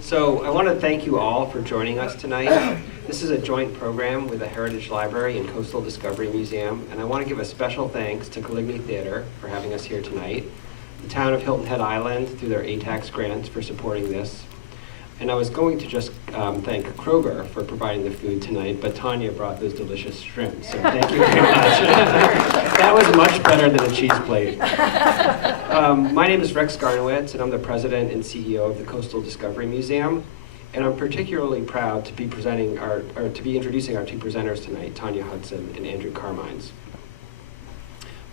So I want to thank you all for joining us tonight. This is a joint program with the Heritage Library and Coastal Discovery Museum, and I want to give a special thanks to Caligny Theater for having us here tonight, the town of Hilton Head Island through their ATAX grants for supporting this. And I was going to just thank Kroger for providing the food tonight, but Tonya brought those delicious shrimp, so thank you very much. That was much better than a cheese plate. My name is Rex Garnowitz, and I'm the president and CEO of the Coastal Discovery Museum. And I'm particularly proud to be introducing our two presenters tonight, Tonya Hudson and Andrew Carmines.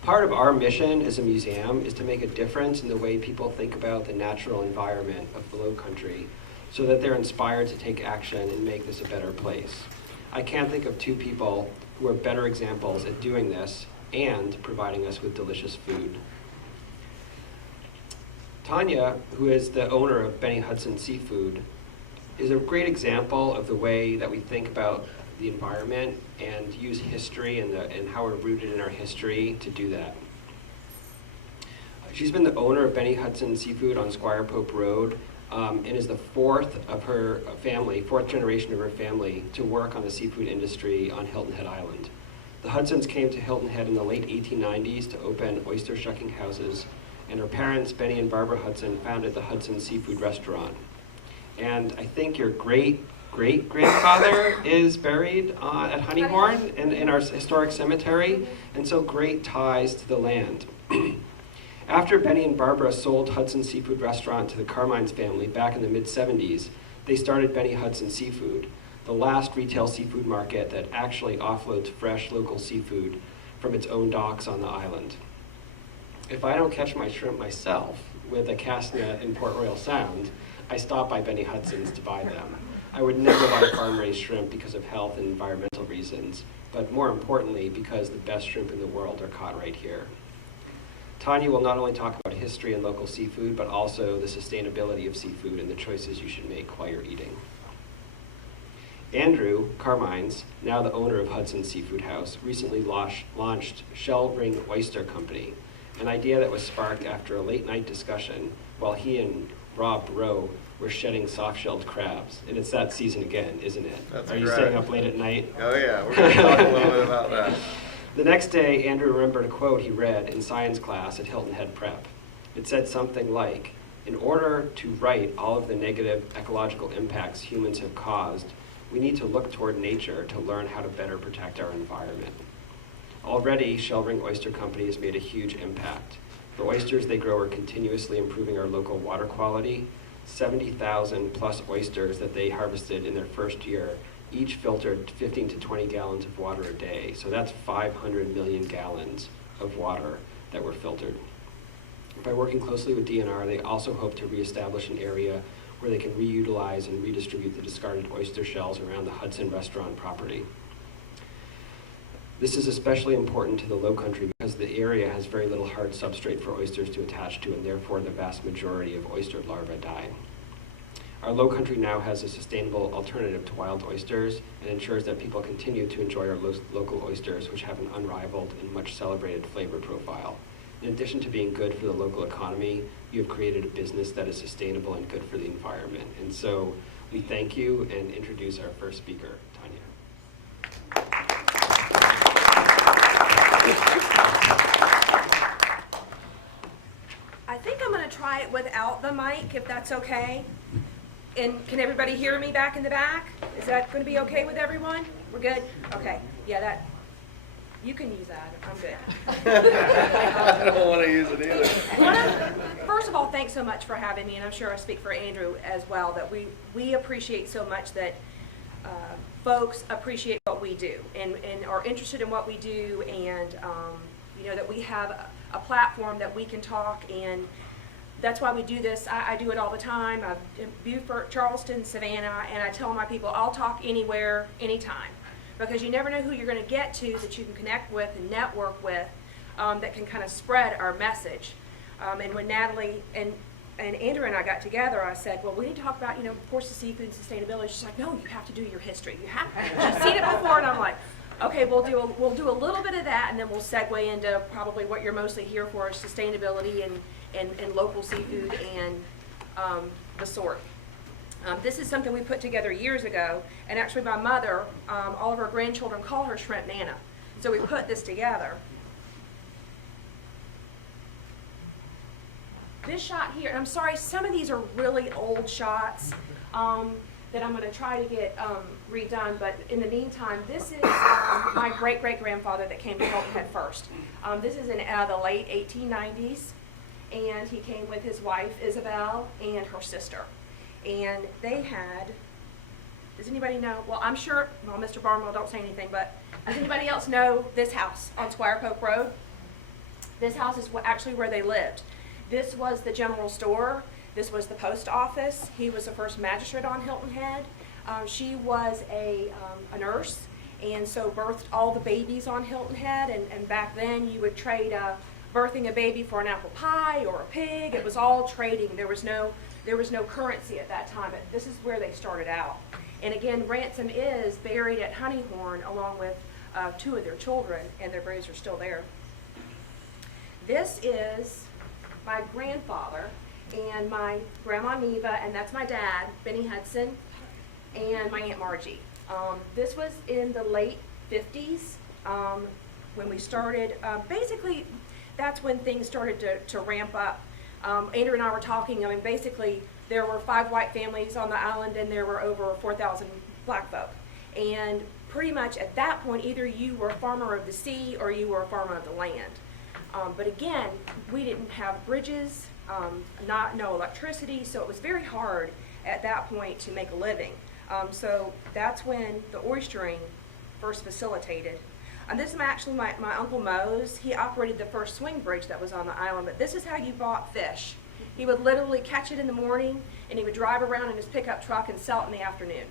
Part of our mission as a museum is to make a difference in the way people think about the natural environment of the Lowcountry, so that they're inspired to take action and make this a better place. I can't think of two people who are better examples at doing this and providing us with delicious food. Tonya, who is the owner of Benny Hudson Seafood, is a great example of the way that we think about the environment and use history and how we're rooted in our history to do that. She's been the owner of Benny Hudson Seafood on Squire Pope Road, and is the fourth generation of her family to work on the seafood industry on Hilton Head Island. The Hudsons came to Hilton Head in the late 1890s to open oyster shucking houses, and her parents, Benny and Barbara Hudson, founded the Hudson Seafood Restaurant. And I think your great-great-grandfather is buried at Honeyhorn in our historic cemetery, and so great ties to the land. After Benny and Barbara sold Hudson Seafood Restaurant to the Carmines family back in the mid-70s, they started Benny Hudson Seafood, the last retail seafood market that actually offloads fresh local seafood from its own docks on the island. If I don't catch my shrimp myself with a cast net in Port Royal Sound, I stop by Benny Hudson's to buy them. I would never buy farm-raised shrimp because of health and environmental reasons, but more importantly, because the best shrimp in the world are caught right here. Tonya will not only talk about history and local seafood, but also the sustainability of seafood and the choices you should make while you're eating. Andrew Carmines, now the owner of Hudson Seafood House, recently launched Shell Ring Oyster Company, an idea that was sparked after a late-night discussion while he and Rob Rowe were shedding soft-shelled crabs. And it's that season again, isn't it? That's Are you correct. staying up late at night? Oh yeah, we're going to talk a little bit about that. The next day, Andrew remembered a quote he read in science class at Hilton Head Prep. It said something like, "In order to right all of the negative ecological impacts humans have caused, we need to look toward nature to learn how to better protect our environment." Already, Shell Ring Oyster Company has made a huge impact. The oysters they grow are continuously improving our local water quality. 70,000 plus oysters that they harvested in their first year each filtered 15 to 20 gallons of water a day. So that's 500 million gallons of water that were filtered. By working closely with DNR, they also hope to reestablish an area where they can reutilize and redistribute the discarded oyster shells around the Hudson restaurant property. This is especially important to the Lowcountry because the area has very little hard substrate for oysters to attach to, and therefore the vast majority of oyster larvae die. Our Lowcountry now has a sustainable alternative to wild oysters and ensures that people continue to enjoy our local oysters, which have an unrivaled and much celebrated flavor profile. In addition to being good for the local economy, you have created a business that is sustainable and good for the environment. And so we thank you and introduce our first speaker, Tonya. I think I'm going to try it without the mic, if that's okay. And can everybody hear me back in the back? Is that going to be okay with everyone? We're good? Okay. Yeah, you can use that. I'm good. I don't want to use it either. First of all, thanks so much for having me, and I'm sure I speak for Andrew as well, that we appreciate so much that folks appreciate what we do and are interested in what we do, and that we have a platform that we can talk, and that's why we do this. I do it all the time. I do Beaufort, Charleston, Savannah, and I tell my people I'll talk anywhere, anytime, because you never know who you're going to get to that you can connect with and network with that can kind of spread our message. And when Natalie and Andrew and I got together, I said, well, we need to talk about, of course, the seafood and sustainability. She's like, no, you have to do your history. You have to. She's seen it before, and I'm like, okay, we'll do a little bit of that, and then we'll segue into probably what you're mostly here for, is sustainability and local seafood and the sort. This is something we put together years ago, and actually my mother, all of her grandchildren call her Shrimp Nana. So we put this together. This shot here, and I'm sorry, some of these are really old shots that I'm going to try to get redone, but in the meantime, this is my great-great-grandfather that came to Hilton Head first. This is in the late 1890s, and he came with his wife, Isabel, and her sister. And they had, does anybody know, well, I'm sure, well, Mr. Barnwell, don't say anything, but does anybody else know this house on Squire Pope Road? This house is actually where they lived. This was the general store. This was the post office. He was the first magistrate on Hilton Head. She was a nurse, and so birthed all the babies on Hilton Head. And back then, you would trade birthing a baby for an apple pie or a pig. It was all trading. There was no currency at that time. But this is where they started out. And again, Ransom is buried at Honeyhorn along with 2 of their children, and their graves are still there. This is my grandfather and my grandma Neva, and that's my dad, Benny Hudson, and my Aunt Margie. This was in the late 50s when we started. Basically, that's when things started to ramp up. Andrew and I were talking, I mean, basically, there were 5 white families on the island, and there were over 4,000 black folk. And pretty much at that point, either you were a farmer of the sea or you were a farmer of the land. But again, we didn't have bridges, no electricity, so it was very hard at that point to make a living. So that's when the oystering first facilitated. And this is actually my Uncle Mo's. He operated the first swing bridge that was on the island, but this is how you bought fish. He would literally catch it in the morning, and he would drive around in his pickup truck and sell it in the afternoon.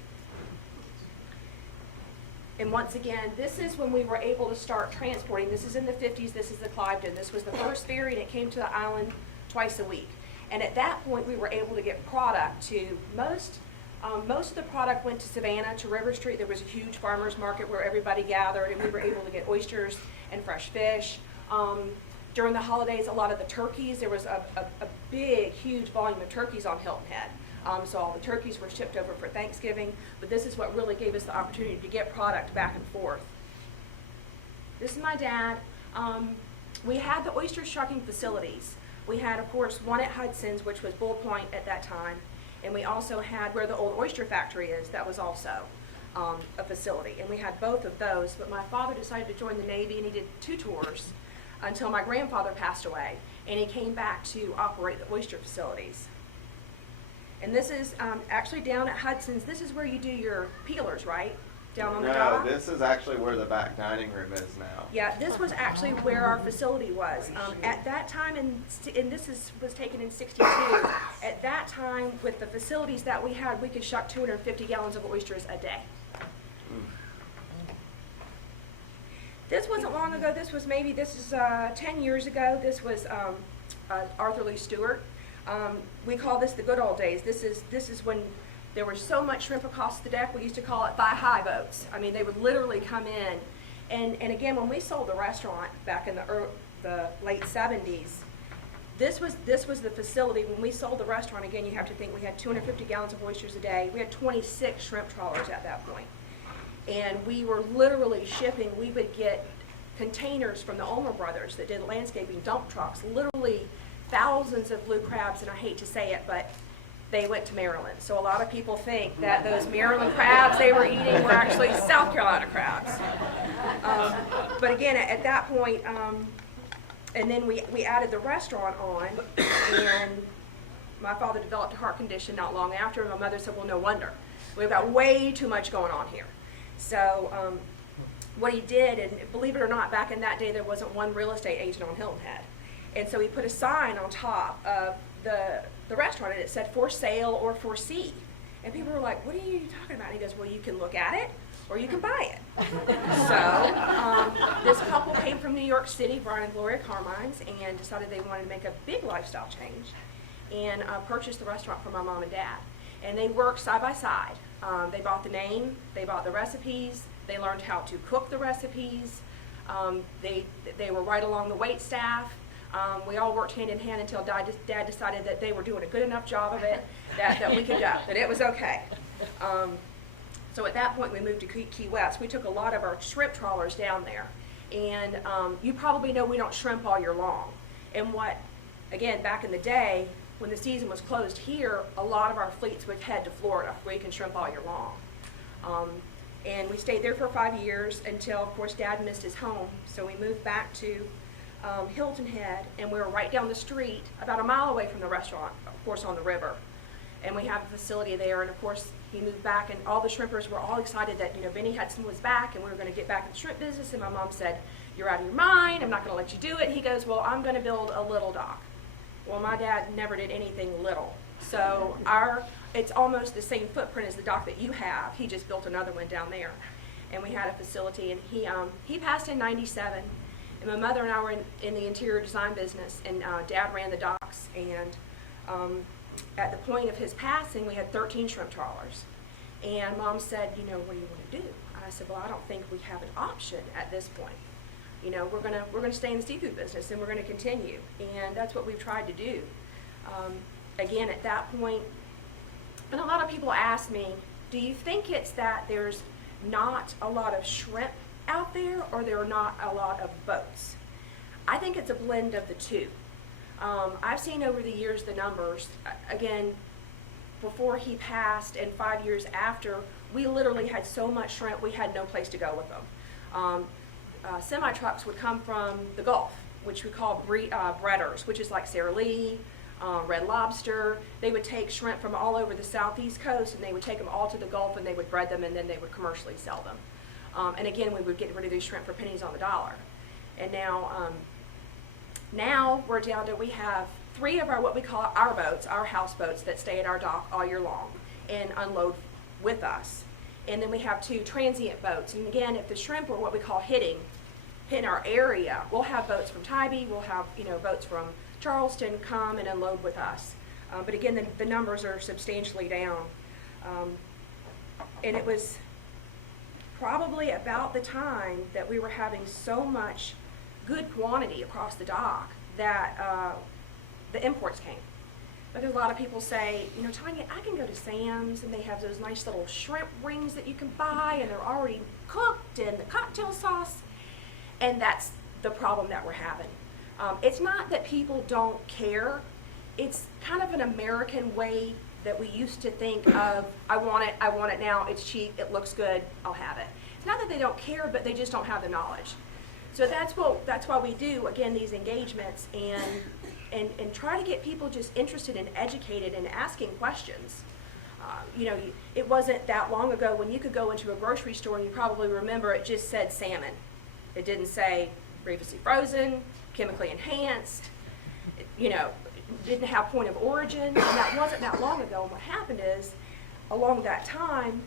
And once again, this is when we were able to start transporting. This is in the 50s. This is the Cliveden. This was the first ferry, and it came to the island twice a week. And at that point, we were able to get product to most of the product went to Savannah, to River Street. There was a huge farmer's market where everybody gathered, and we were able to get oysters and fresh fish. During the holidays, a lot of the turkeys, there was a big, huge volume of turkeys on Hilton Head. So all the turkeys were shipped over for Thanksgiving, but this is what really gave us the opportunity to get product back and forth. This is my dad. We had the oyster shucking facilities. We had, of course, one at Hudson's, which was Bull Point at that time, and we also had where the old oyster factory is. That was also a facility, and we had both of those. But my father decided to join the Navy, and he did 2 tours until my grandfather passed away, and he came back to operate the oyster facilities. And this is actually down at Hudson's. This is where you do your peelers, right? Down on the dock? No, this is actually where the back dining room is now. Yeah, this was actually where our facility was. At that time, and this was taken in '62, at that time, with the facilities that we had, we could shuck 250 gallons of oysters a day. This wasn't long ago. This is 10 years ago. This was Arthur Lee Stewart. We call this the good old days. This is when there was so much shrimp across the deck. We used to call it thigh-high boats. I mean, they would literally come in. And again, when we sold the restaurant back in the late 70s, this was the facility. When we sold the restaurant, again, you have to think we had 250 gallons of oysters a day. We had 26 shrimp trawlers at that point. And we were literally shipping. We would get containers from the Ulmer brothers that did landscaping, dump trucks, literally thousands of blue crabs, and I hate to say it, but they went to Maryland. So a lot of people think that those Maryland crabs they were eating were actually South Carolina crabs. But again, at that point, and then we added the restaurant on, and my father developed a heart condition not long after, and my mother said, well, no wonder. We've got way too much going on here. So what he did, and believe it or not, back in that day, there wasn't one real estate agent on Hilton Head. And so he put a sign on top of the restaurant, and it said, for sale or for see. And people were like, what are you talking about? And he goes, well, you can look at it, or you can buy it. So this couple came from New York City, Brian and Gloria Carmines, and decided they wanted to make a big lifestyle change and purchased the restaurant for my mom and dad. And they worked side by side. They bought the name, they bought the recipes, they learned how to cook the recipes, they were right along the wait staff. We all worked hand in hand until Dad decided that they were doing a good enough job of it, that we could go, that it was okay. So at that point, we moved to Key West. We took a lot of our shrimp trawlers down there. And you probably know we don't shrimp all year long. And again, back in the day, when the season was closed here, a lot of our fleets would head to Florida, where you can shrimp all year long. And we stayed there for 5 years until, of course, Dad missed his home. So we moved back to Hilton Head, and we were right down the street, about a mile away from the restaurant, of course, on the river. And we have a facility there, and of course, he moved back, and all the shrimpers were all excited that, Benny Hudson was back, and we were going to get back in the shrimp business. And my mom said, "You're out of your mind. I'm not going to let you do it." He goes, "Well, I'm going to build a little dock." Well, my dad never did anything little. So it's almost the same footprint as the dock that you have. He just built another one down there. And we had a facility, and he passed in '97. And my mother and I were in the interior design business, and Dad ran the docks. And at the point of his passing, we had 13 shrimp trawlers. And Mom said, "What do you want to do?" And I said, "Well, I don't think we have an option at this point. We're gonna stay in the seafood business, and we're gonna continue." And that's what we've tried to do. Again, at that point, and a lot of people ask me, "Do you think it's that there's not a lot of shrimp out there, or there are not a lot of boats?" I think it's a blend of the two. I've seen over the years the numbers. Again, before he passed and 5 years after, we literally had so much shrimp we had no place to go with them. Semi-trucks would come from the Gulf, which we call breeders, which is like Sara Lee, Red Lobster. They would take shrimp from all over the southeast coast, and they would take them all to the Gulf, and they would bread them, and then they would commercially sell them. And again, we would get rid of these shrimp for pennies on the dollar. And now we're down to, we have 3 of what we call our boats, our houseboats, that stay at our dock all year long and unload with us. And then we have 2 transient boats. And again, if the shrimp are what we call hitting our area, we'll have boats from Tybee, we'll have boats from Charleston come and unload with us. But again, the numbers are substantially down. And it was probably about the time that we were having so much good quantity across the dock that the imports came. Because a lot of people say, "Tonya, I can go to Sam's, and they have those nice little shrimp rings that you can buy, and they're already cooked in the cocktail sauce." And that's the problem that we're having. It's not that people don't care. It's kind of an American way that we used to think of, I want it now, it's cheap, it looks good, I'll have it. It's not that they don't care, but they just don't have the knowledge. So that's why we do, again, these engagements and try to get people just interested and educated and asking questions. It wasn't that long ago when you could go into a grocery store, and you probably remember it just said salmon. It didn't say previously frozen, chemically enhanced, didn't have point of origin, and that wasn't that long ago. And what happened is, along that time,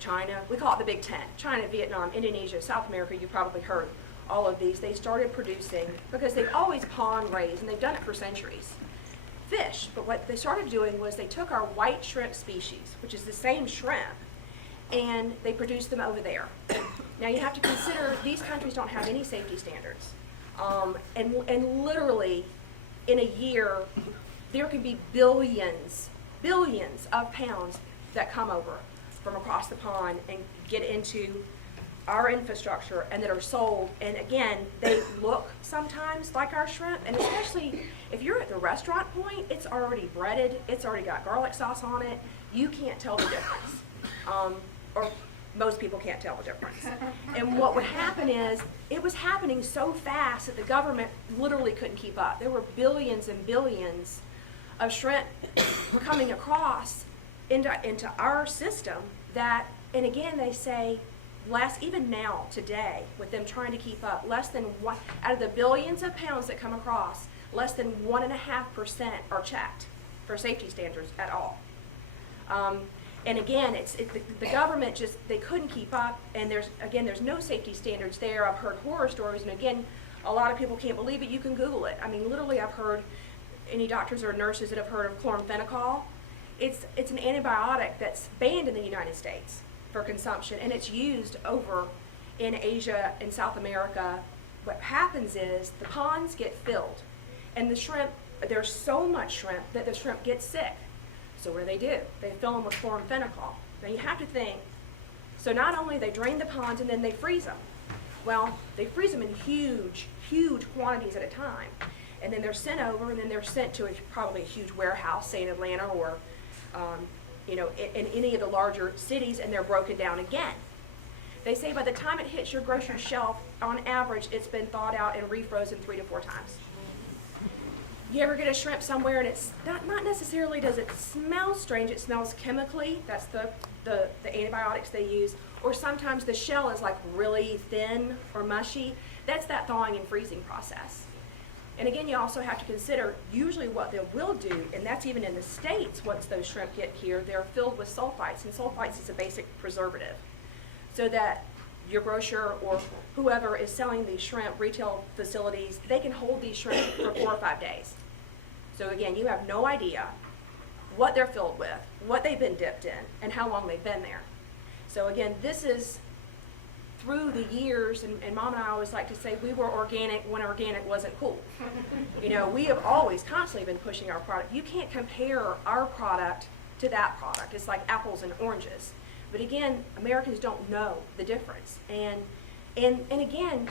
China, we call it the Big Ten, China, Vietnam, Indonesia, South America, you probably heard all of these, they started producing, because they've always pond raised, and they've done it for centuries, fish. But what they started doing was they took our white shrimp species, which is the same shrimp, and they produced them over there. Now you have to consider these countries don't have any safety standards. And literally, in a year, there could be billions of pounds that come over from across the pond and get into our infrastructure and that are sold. And again, they look sometimes like our shrimp, and especially if you're at the restaurant point, it's already breaded, it's already got garlic sauce on it. You can't tell the difference, or most people can't tell the difference. And what would happen is, it was happening so fast that the government literally couldn't keep up. There were billions and billions of shrimp coming across into our system that, and again, they say, even now, today, with them trying to keep up, less than one, out of the billions of pounds that come across, less than 1.5% are checked for safety standards at all. And again, the government just, they couldn't keep up, and there's no safety standards there. I've heard horror stories, and again, a lot of people can't believe it. You can Google it. I mean, literally, I've heard, any doctors or nurses that have heard of chloramphenicol, it's an antibiotic that's banned in the United States for consumption, and it's used over in Asia and South America what happens is the ponds get filled, and the shrimp, there's so much shrimp that the shrimp gets sick. So what do? They fill them with chloramphenicol. Now you have to think, so not only they drain the ponds and then they freeze them. Well, they freeze them in huge, huge quantities at a time. And then they're sent over, and then they're sent to probably a huge warehouse, say in Atlanta or in any of the larger cities, and they're broken down again. They say by the time it hits your grocery shelf, on average, it's been thawed out and refrozen 3 to 4 times. You ever get a shrimp somewhere and it's not necessarily does it smell strange, it smells chemically, that's the antibiotics they use, or sometimes the shell is like really thin or mushy. That's that thawing and freezing process. And again, you also have to consider usually what they will do, and that's even in the States, once those shrimp get here, they're filled with sulfites, and sulfites is a basic preservative. So that your grocer or whoever is selling these shrimp, retail facilities, they can hold these shrimp for 4 or 5 days. So again, you have no idea what they're filled with, what they've been dipped in, and how long they've been there. So again, this is through the years, and Mom and I always like to say we were organic when organic wasn't cool. We have always constantly been pushing our product. You can't compare our product to that product. It's like apples and oranges. But again, Americans don't know the difference. And again,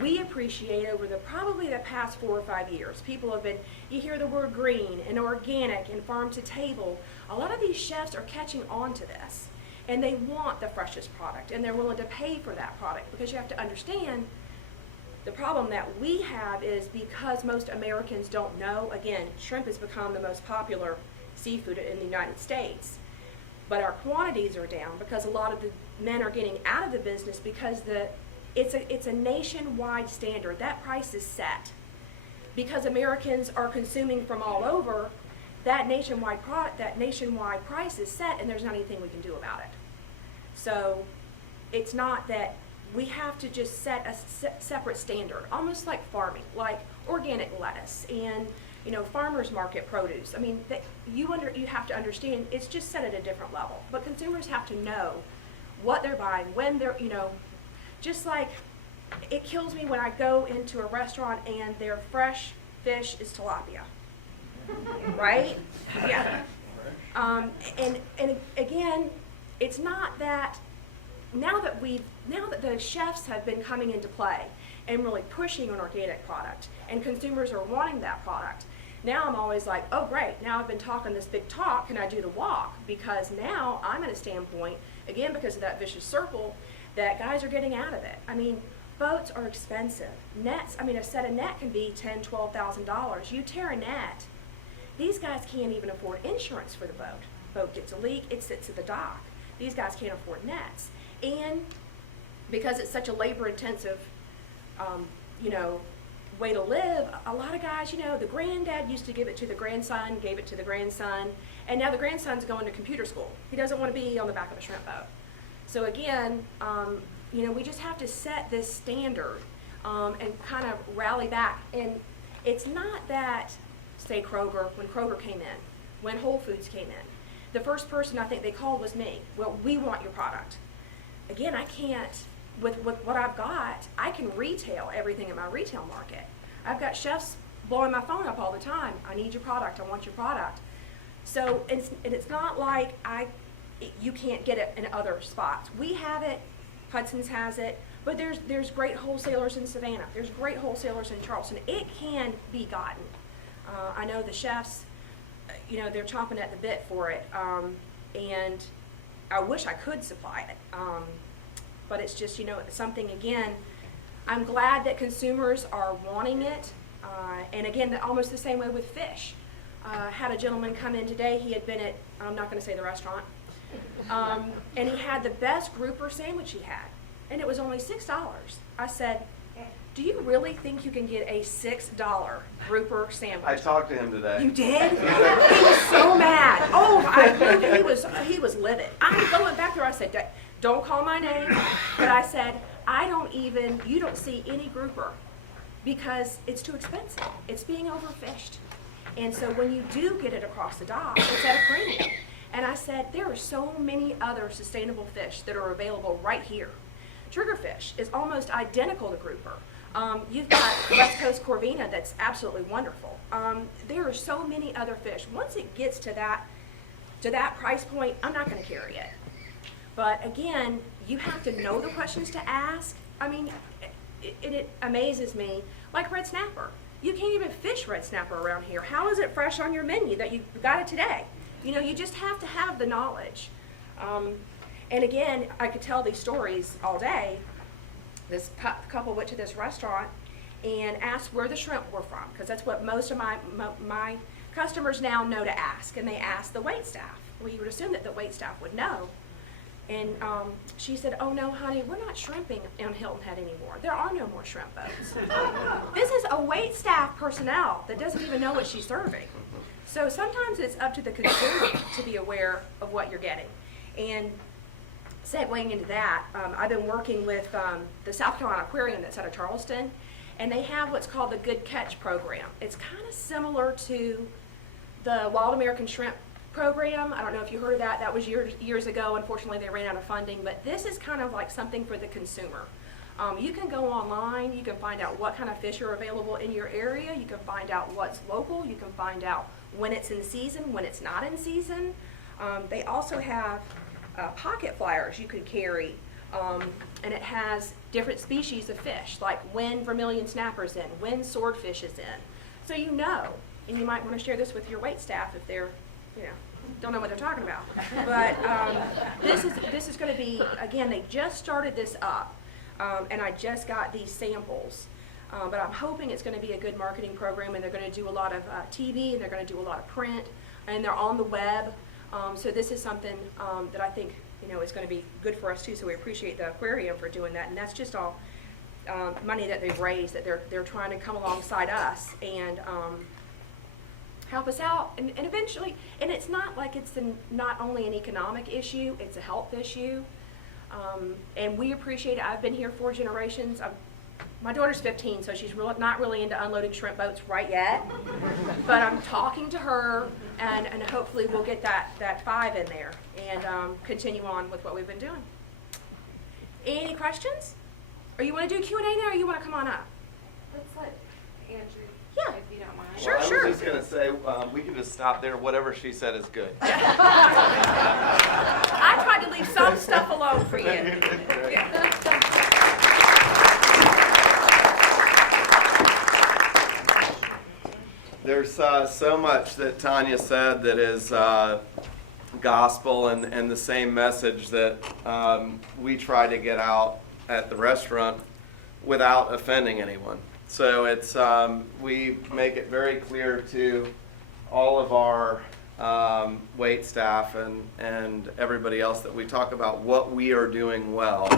we appreciate over probably the past 4 or 5 years, people have been, you hear the word green and organic and farm to table. A lot of these chefs are catching on to this, and they want the freshest product, and they're willing to pay for that product, because you have to understand the problem that we have is because most Americans don't know. Again, shrimp has become the most popular seafood in the United States, but our quantities are down because a lot of the men are getting out of the business because it's a nationwide standard. That price is set because Americans are consuming from all over. That nationwide price is set, and there's not anything we can do about it. So it's not that we have to just set a separate standard, almost like farming, like organic lettuce and farmers market produce. I mean, you have to understand it's just set at a different level. But consumers have to know what they're buying, when they're, just like it kills me when I go into a restaurant and their fresh fish is tilapia. Right? Yeah. And again, it's not that now that the chefs have been coming into play and really pushing an organic product, and consumers are wanting that product. Now I'm always like, oh great, now I've been talking this big talk, can I do the walk? Because now I'm at a standpoint, again because of that vicious circle, that guys are getting out of it. I mean, boats are expensive. Nets, a set of net can be $10,000, $12,000. You tear a net, these guys can't even afford insurance for the boat. Boat gets a leak, it sits at the dock. These guys can't afford nets. And because it's such a labor-intensive, way to live, a lot of guys, the granddad used to give it to the grandson, gave it to the grandson, and now the grandson's going to computer school. He doesn't want to be on the back of a shrimp boat. So again, we just have to set this standard and kind of rally back. And it's not that, say Kroger, when Kroger came in, when Whole Foods came in, the first person I think they called was me. Well, we want your product. Again, I can't, with what I've got, I can retail everything in my retail market. I've got chefs blowing my phone up all the time. I need your product, I want your product. So it's not like you can't get it in other spots. We have it, Hudson's has it, but there's great wholesalers in Savannah. There's great wholesalers in Charleston. It can be gotten. I know the chefs, they're chomping at the bit for it, and I wish I could supply it. But it's just, something, again, I'm glad that consumers are wanting it. And again, almost the same way with fish. Had a gentleman come in today, he had been at, I'm not going to say the restaurant, and he had the best grouper sandwich he had, and it was only $6. I said, do you really think you can get a $6 grouper sandwich? I talked to him today. You did? He was so mad. He was livid. I'm going back there, I said, don't call my name, but I said, you don't see any grouper because it's too expensive. It's being overfished. And so when you do get it across the dock, it's at a premium. And I said, there are so many other sustainable fish that are available right here. Triggerfish is almost identical to grouper. You've got West Coast Corvina that's absolutely wonderful. There are so many other fish. Once it gets to that price point, I'm not going to carry it. But again, you have to know the questions to ask. I mean, it amazes me. Like red snapper. You can't even fish red snapper around here. How is it fresh on your menu that you got it today? You know, you just have to have the knowledge. And again, I could tell these stories all day. This couple went to this restaurant and asked where the shrimp were from, because that's what most of my customers now know to ask, and they ask the wait staff. Well, you would assume that the wait staff would know. And she said, "Oh no, honey, we're not shrimping on Hilton Head anymore. There are no more shrimp boats." This is a wait staff personnel that doesn't even know what she's serving. So sometimes it's up to the consumer to be aware of what you're getting. And segueing into that, I've been working with the South Carolina Aquarium that's out of Charleston, and they have what's called the Good Catch program. It's kind of similar to the Wild American Shrimp program. I don't know if you heard of that. That was years ago. Unfortunately, they ran out of funding, but this is kind of like something for the consumer. You can go online, you can find out what kind of fish are available in your area, you can find out what's local, you can find out when it's in season, when it's not in season. They also have pocket flyers you could carry, and it has different species of fish, like when vermilion snapper's in, when swordfish is in. So you know, and you might want to share this with your wait staff if they're, you know, don't know what they're talking about. But this is going to be, again, they just started this up, and I just got these samples. But I'm hoping it's going to be a good marketing program, and they're going to do a lot of TV, and they're going to do a lot of print, and they're on the web. So this is something that I think, you know, is going to be good for us too. So we appreciate the aquarium for doing that, and that's just all money that they've raised, that they're trying to come alongside us and help us out, and eventually. And it's not like it's not only an economic issue; it's a health issue, and we appreciate it. I've been here 4 generations. My daughter's 15, so she's not really into unloading shrimp boats right yet. But I'm talking to her, and hopefully we'll get that 5 in there and continue on with what we've been doing. Any questions? Or you want to do Q&A now, or you want to come on up? Let's let Andrew, Yeah. if you don't mind. Sure, Well, sure. I was just gonna say, we can just stop there. Whatever she said is good. I tried to leave some stuff alone for you. Yeah. There's so much that Tonya said that is gospel and the same message that we try to get out at the restaurant without offending anyone. So it's we make it very clear to all of our wait staff and everybody else that we talk about what we are doing well,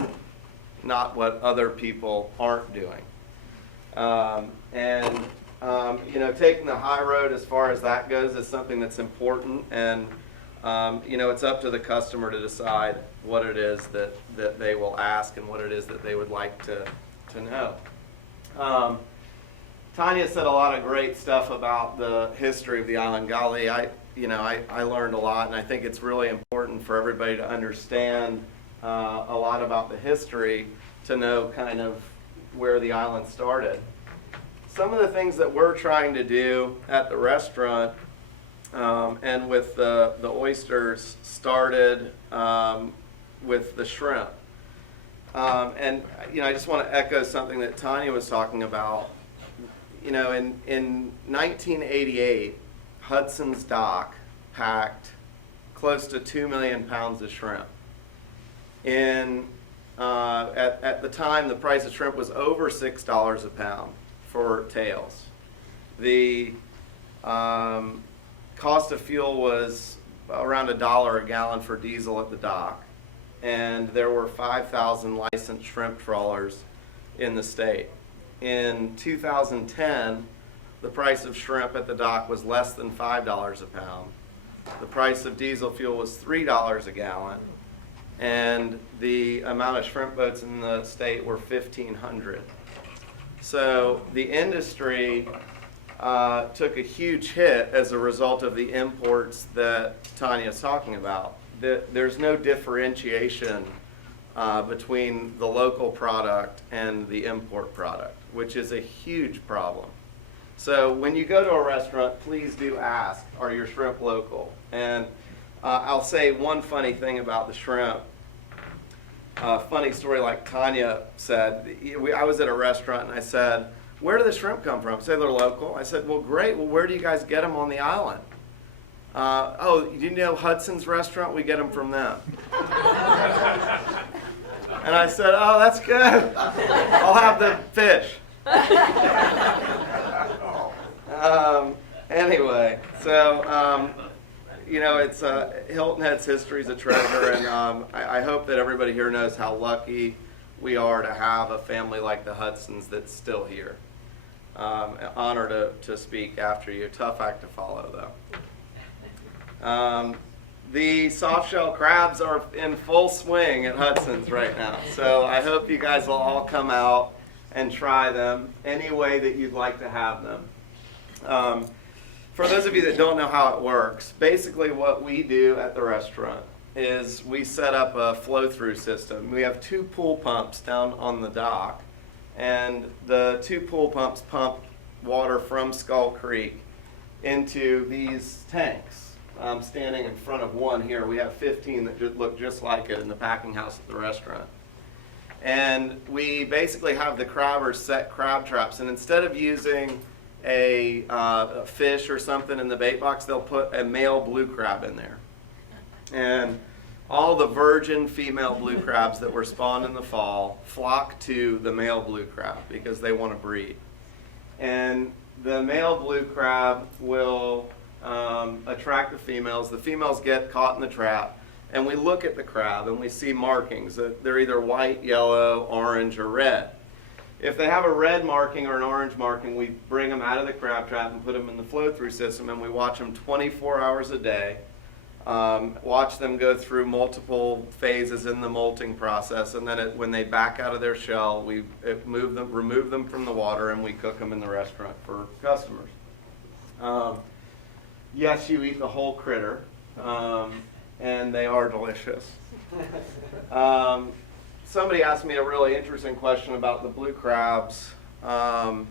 not what other people aren't doing. You know, taking the high road as far as that goes is something that's important, and you know, it's up to the customer to decide what it is that they will ask and what it is that they would like to know. Tonya said a lot of great stuff about the history of the island. Golly, I learned a lot, and I think it's really important for everybody to understand a lot about the history to know kind of where the island started. Some of the things that we're trying to do at the restaurant and with the oysters started with the shrimp. And you know, I just want to echo something that Tonya was talking about. You know, in 1988, Hudson's dock packed close to 2 million pounds of shrimp. At the time, the price of shrimp was over $6 a pound for tails. The cost of fuel was around $1 a gallon for diesel at the dock, and there were 5,000 licensed shrimp trawlers in the state. In 2010, the price of shrimp at the dock was less than $5 a pound. The price of diesel fuel was $3 a gallon, and the amount of shrimp boats in the state were 1,500. So the industry took a huge hit as a result of the imports that Tonya's talking about. There's no differentiation between the local product and the import product. which is a huge problem. So when you go to a restaurant, please do ask, are your shrimp local? And I'll say one funny thing about the shrimp. Funny story like Tonya said. I was at a restaurant and I said, where do the shrimp come from? Say they're local. I said, well, great. Well, where do you guys get them on the island? Oh, you know Hudson's restaurant? We get them from them. And I said, oh, that's good. I'll have the fish. Anyway, so, it's Hilton Head's history is a treasure, and I hope that everybody here knows how lucky we are to have a family like the Hudsons that's still here. An honor to speak after you. Tough act to follow, though. The soft shell crabs are in full swing at Hudson's right now, so I hope you guys will all come out and try them any way that you'd like to have them. For those of you that don't know how it works, basically what we do at the restaurant is we set up a flow-through system. We have 2 pool pumps down on the dock, and the 2 pool pumps pump water from Skull Creek into these tanks. I'm standing in front of one here. We have 15 that look just like it in the packing house at the restaurant. And we basically have the crabbers set crab traps, and instead of using a fish or something in the bait box, they'll put a male blue crab in there. And all the virgin female blue crabs that were spawned in the fall flock to the male blue crab because they want to breed. And the male blue crab will attract the females. The females get caught in the trap, and we look at the crab and we see markings. They're either white, yellow, orange, or red. If they have a red marking or an orange marking, we bring them out of the crab trap and put them in the flow-through system, and we watch them 24 hours a day. Watch them go through multiple phases in the molting process, and then when they back out of their shell, we remove them from the water, and we cook them in the restaurant for customers. Yes, you eat the whole critter, and they are delicious. Somebody asked me a really interesting question about the blue crabs, and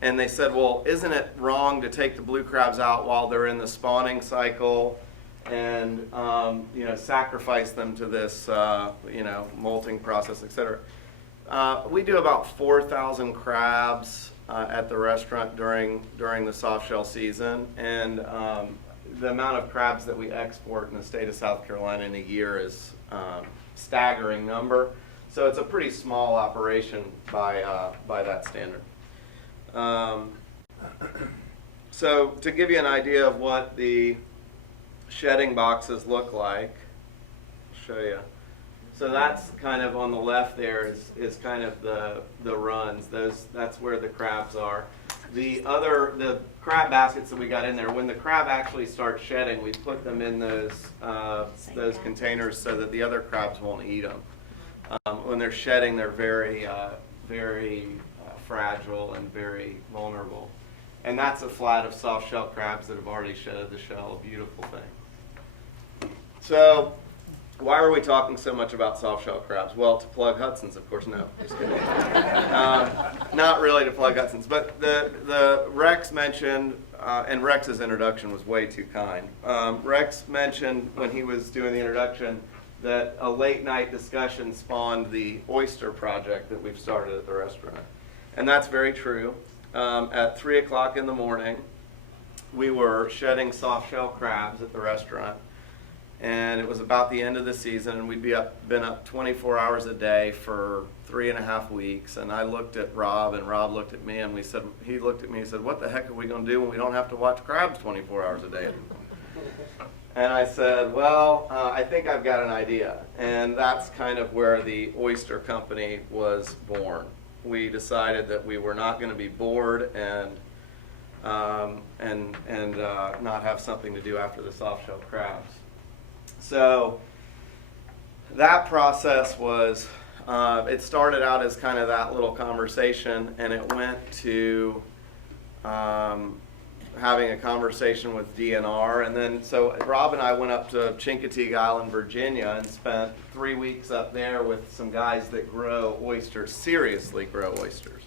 they said, well, isn't it wrong to take the blue crabs out while they're in the spawning cycle and sacrifice them to this molting process, etc.? We do about 4,000 crabs at the restaurant during the soft shell season, and the amount of crabs that we export in the state of South Carolina in a year is staggering number. So it's a pretty small operation by that standard. So to give you an idea of what the shedding boxes look like, I'll show you. So that's kind of on the left there is kind of the runs. That's where the crabs are. The crab baskets that we got in there, when the crab actually starts shedding, we put them in those containers so that the other crabs won't eat them. When they're shedding, they're very fragile and very vulnerable. And that's a flat of soft shell crabs that have already shedded the shell. A beautiful thing. So why are we talking so much about soft shell crabs? Well, to plug Hudson's, of course. No, just kidding. Not really to plug Hudson's, but the Rex mentioned, and Rex's introduction was way too kind. Rex mentioned when he was doing the introduction that a late night discussion spawned the oyster project that we've started at the restaurant. And that's very true. At 3 o'clock in the morning, we were shedding soft shell crabs at the restaurant. And it was about the end of the season, and we'd been up 24 hours a day for 3.5 weeks. And I looked at Rob, and Rob looked at me, and he looked at me and said, what the heck are we going to do when we don't have to watch crabs 24 hours a day anymore? And I said, well, I think I've got an idea. And that's kind of where the oyster company was born. We decided that we were not going to be bored and not have something to do after the soft shell crabs. So that process was, it started out as kind of that little conversation, and it went to having a conversation with DNR, and then so Rob and I went up to Chincoteague Island, Virginia, and spent 3 weeks up there with some guys that grow oysters, seriously grow oysters.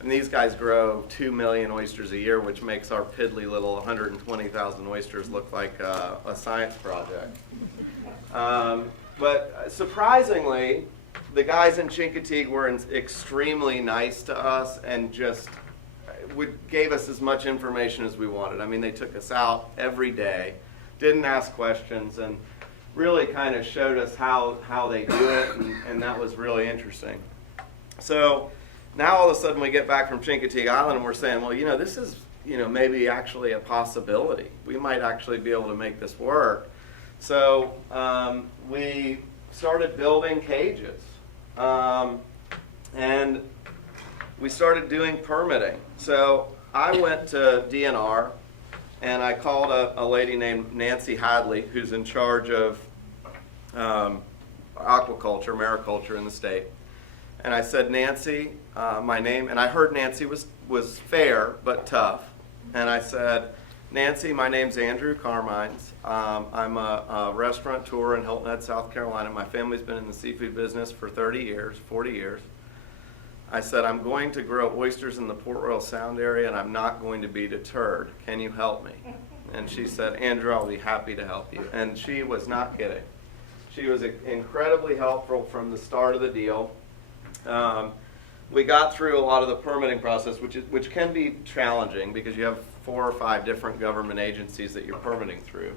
And these guys grow 2 million oysters a year, which makes our piddly little 120,000 oysters look like a science project. But surprisingly, the guys in Chincoteague were extremely nice to us and just gave us as much information as we wanted. I mean, they took us out every day, didn't ask questions, and really kind of showed us how they do it, and that was really interesting. So now all of a sudden we get back from Chincoteague Island and we're saying, well, this is, maybe actually a possibility. We might actually be able to make this work. So we started building cages. And we started doing permitting. So I went to DNR and I called a lady named Nancy Hadley, who's in charge of aquaculture, mariculture in the state. And I said, Nancy, my name, and I heard Nancy was fair but tough. And I said, Nancy, my name's Andrew Carmines. I'm a restaurateur in Hilton Head, South Carolina. My family's been in the seafood business for 30 years, 40 years. I said, I'm going to grow oysters in the Port Royal Sound area, and I'm not going to be deterred. Can you help me? And she said, Andrew, I'll be happy to help you. And she was not kidding. She was incredibly helpful from the start of the deal. We got through a lot of the permitting process, which can be challenging because you have 4 or 5 different government agencies that you're permitting through.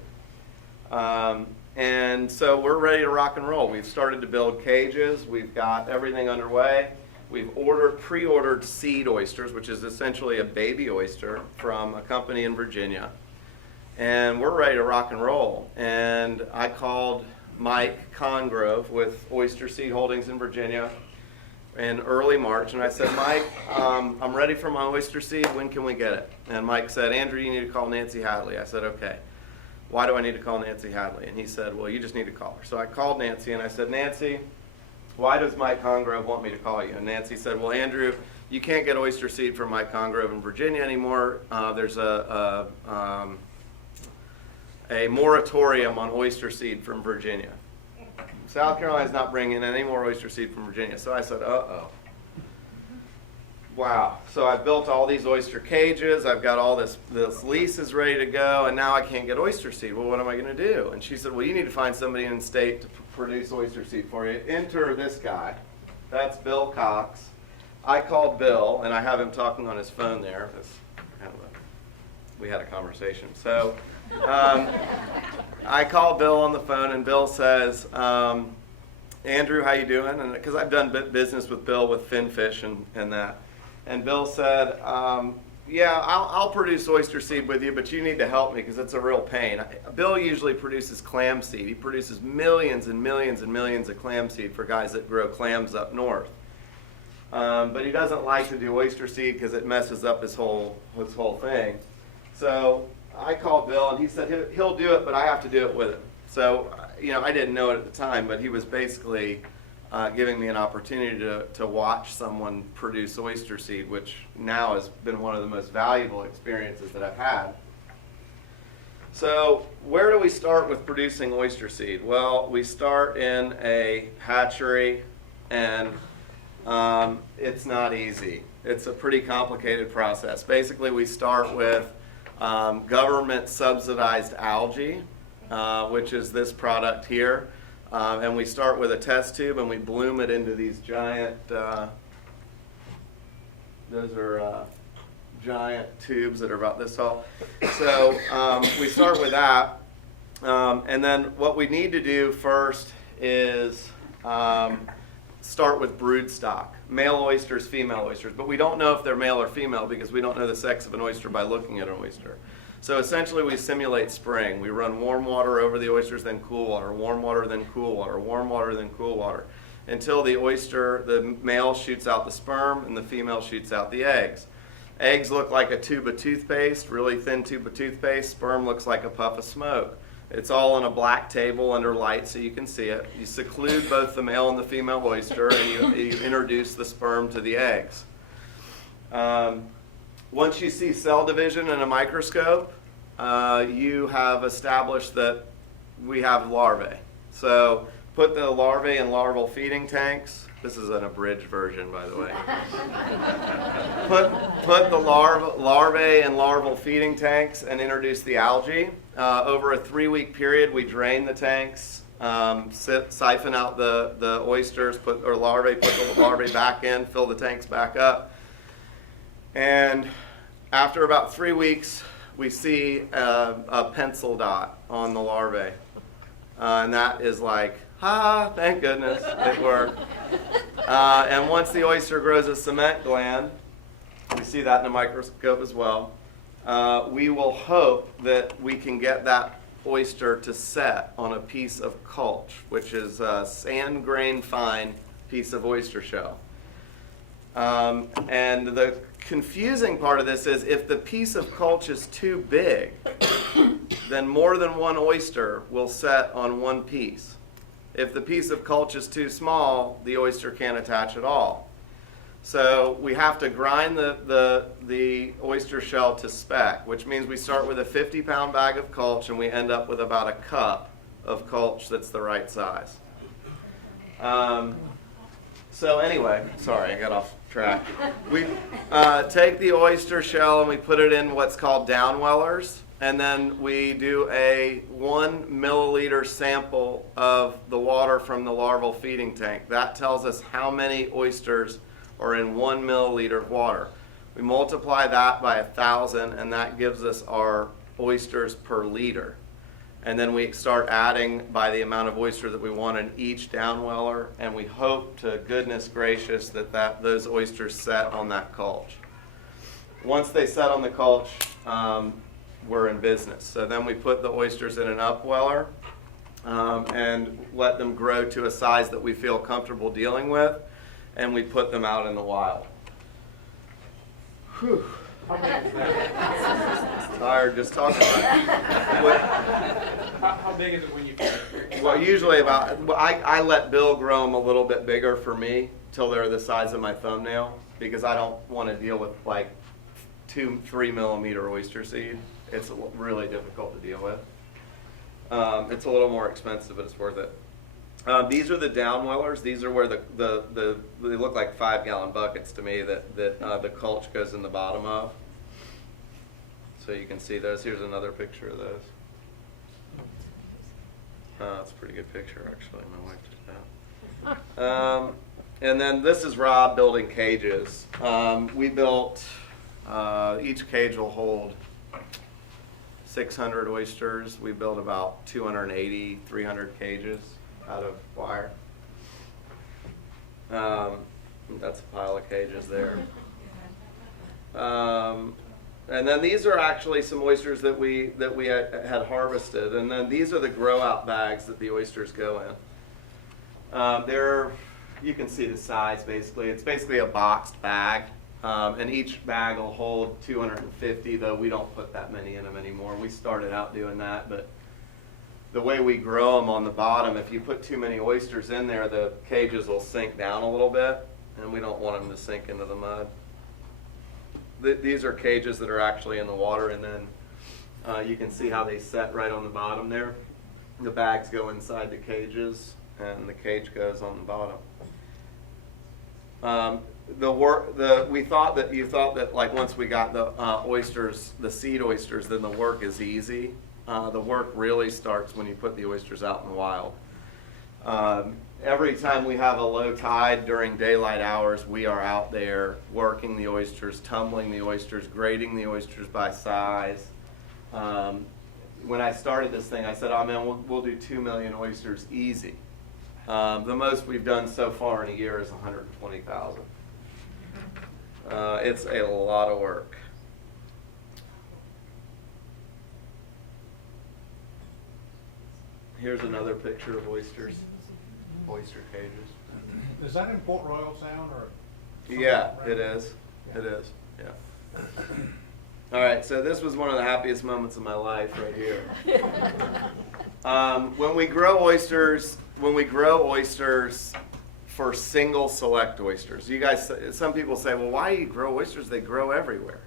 And so we're ready to rock and roll. We've started to build cages. We've got everything underway. We've pre-ordered seed oysters, which is essentially a baby oyster from a company in Virginia. And we're ready to rock and roll. And I called Mike Congrove with Oyster Seed Holdings in Virginia in early March, and I said, Mike, I'm ready for my oyster seed. When can we get it? And Mike said, Andrew, you need to call Nancy Hadley. I said, okay. Why do I need to call Nancy Hadley? And he said, well, you just need to call her. So I called Nancy, and I said, Nancy, why does Mike Congrove want me to call you? And Nancy said, well, Andrew, you can't get oyster seed from Mike Congrove in Virginia anymore. There's a moratorium on oyster seed from Virginia. South Carolina's not bringing in any more oyster seed from Virginia. So I said, uh-oh. Wow. So I've built all these oyster cages. I've got all this lease is ready to go, and now I can't get oyster seed. Well, what am I going to do? And she said, well, you need to find somebody in the state to produce oyster seed for you. Enter this guy. That's Bill Cox. I called Bill, and I have him talking on his phone there. We had a conversation. So I called Bill on the phone, and Bill says, Andrew, how you doing? And because I've done business with Bill with finfish and that. And Bill said, yeah, I'll produce oyster seed with you, but you need to help me because it's a real pain. Bill usually produces clam seed. He produces millions and millions and millions of clam seed for guys that grow clams up north. But he doesn't like to do oyster seed because it messes up his whole thing. So I called Bill, and he said he'll do it, but I have to do it with him. So, I didn't know it at the time, but he was basically giving me an opportunity to watch someone produce oyster seed, which now has been one of the most valuable experiences that I've had. So where do we start with producing oyster seed? Well, we start in a hatchery, and it's not easy. It's a pretty complicated process. Basically, we start with government subsidized algae, which is this product here. And we start with a test tube and we bloom it into these giant, those are giant tubes that are about this tall. So we start with that. And then what we need to do first is start with brood stock. Male oysters, female oysters. But we don't know if they're male or female because we don't know the sex of an oyster by looking at an oyster. So essentially we simulate spring. We run warm water over the oysters, then cool water, warm water, then cool water, warm water, then cool water, until the male shoots out the sperm and the female shoots out the eggs. Eggs look like a tube of toothpaste, really thin tube of toothpaste. Sperm looks like a puff of smoke. It's all on a black table under light so you can see it. You seclude both the male and the female oyster, and you introduce the sperm to the eggs. What Once you see cell division in a microscope, you have established that we have larvae. So put the larvae in larval feeding tanks. This is an abridged version, by the way. Put the larvae in larval feeding tanks and introduce the algae. Over a 3-week period, we drain the tanks, siphon out the oysters, put the larvae back in, fill the tanks back up. And after about 3 weeks, we see a pencil dot on the larvae. And that is like, thank goodness, it worked. And once the oyster grows a cement gland, we see that in a microscope as well, we will hope that we can get that oyster to set on a piece of culch, which is a sand grain fine piece of oyster shell. And the confusing part of this is if the piece of culch is too big, then more than one oyster will set on one piece. If the piece of culch is too small, the oyster can't attach at all. So we have to grind the oyster shell to spec, which means we start with a 50-pound bag of culch and we end up with about a cup of culch that's the right size. So anyway, sorry, I got off track. We take the oyster shell and we put it in what's called downwellers, and then we do a 1 milliliter sample of the water from the larval feeding tank. That tells us how many oysters are in 1 milliliter of water. We multiply that by 1,000, and that gives us our oysters per liter. And then we start adding by the amount of oyster that we want in each downweller, and we hope to goodness gracious that those oysters set on that culch. Once they set on the culch, we're in business. So then we put the oysters in an upweller and let them grow to a size that we feel comfortable dealing with, and we put them out in the wild. Whew. Tired just talking about it. How big is it when you get it? Well, usually I let Bill grow them a little bit bigger for me till they're the size of my thumbnail, because I don't want to deal with like 2-3 millimeter oyster seed. It's really difficult to deal with. It's a little more expensive, but it's worth it. These are the downwellers. These are where they look like 5-gallon buckets to me that the culch goes in the bottom of. So you can see those. Here's another picture of those. That's a pretty good picture, actually. My wife took that. And then this is Rob building cages. We built, each cage will hold 600 oysters. We built about 280, 300 cages out of wire. That's a pile of cages there. And then these are actually some oysters that we had harvested, and then these are the grow out bags that the oysters go in. You can see the size basically. It's basically a boxed bag, and each bag will hold 250, though we don't put that many in them anymore. We started out doing that, but the way we grow them on the bottom, if you put too many oysters in there, the cages will sink down a little bit, and we don't want them to sink into the mud. These are cages that are actually in the water, and then you can see how they set right on the bottom there. The bags go inside the cages, and the cage goes on the bottom. You thought that like once we got the oysters, the seed oysters, then the work is easy. The work really starts when you put the oysters out in the wild. Every time we have a low tide during daylight hours, we are out there working the oysters, tumbling the oysters, grading the oysters by size. When I started this thing, I said, oh man, we'll do 2 million oysters easy. The most we've done so far in a year is 120,000. It's a lot of work. Here's another picture of oysters. Oyster cages. Is that in Port Royal Sound or? Yeah, it is. It is. Yeah. All right. So this was one of the happiest moments of my life right here. When we grow oysters for single select oysters, you guys. Some people say, well, why do you grow oysters? They grow everywhere.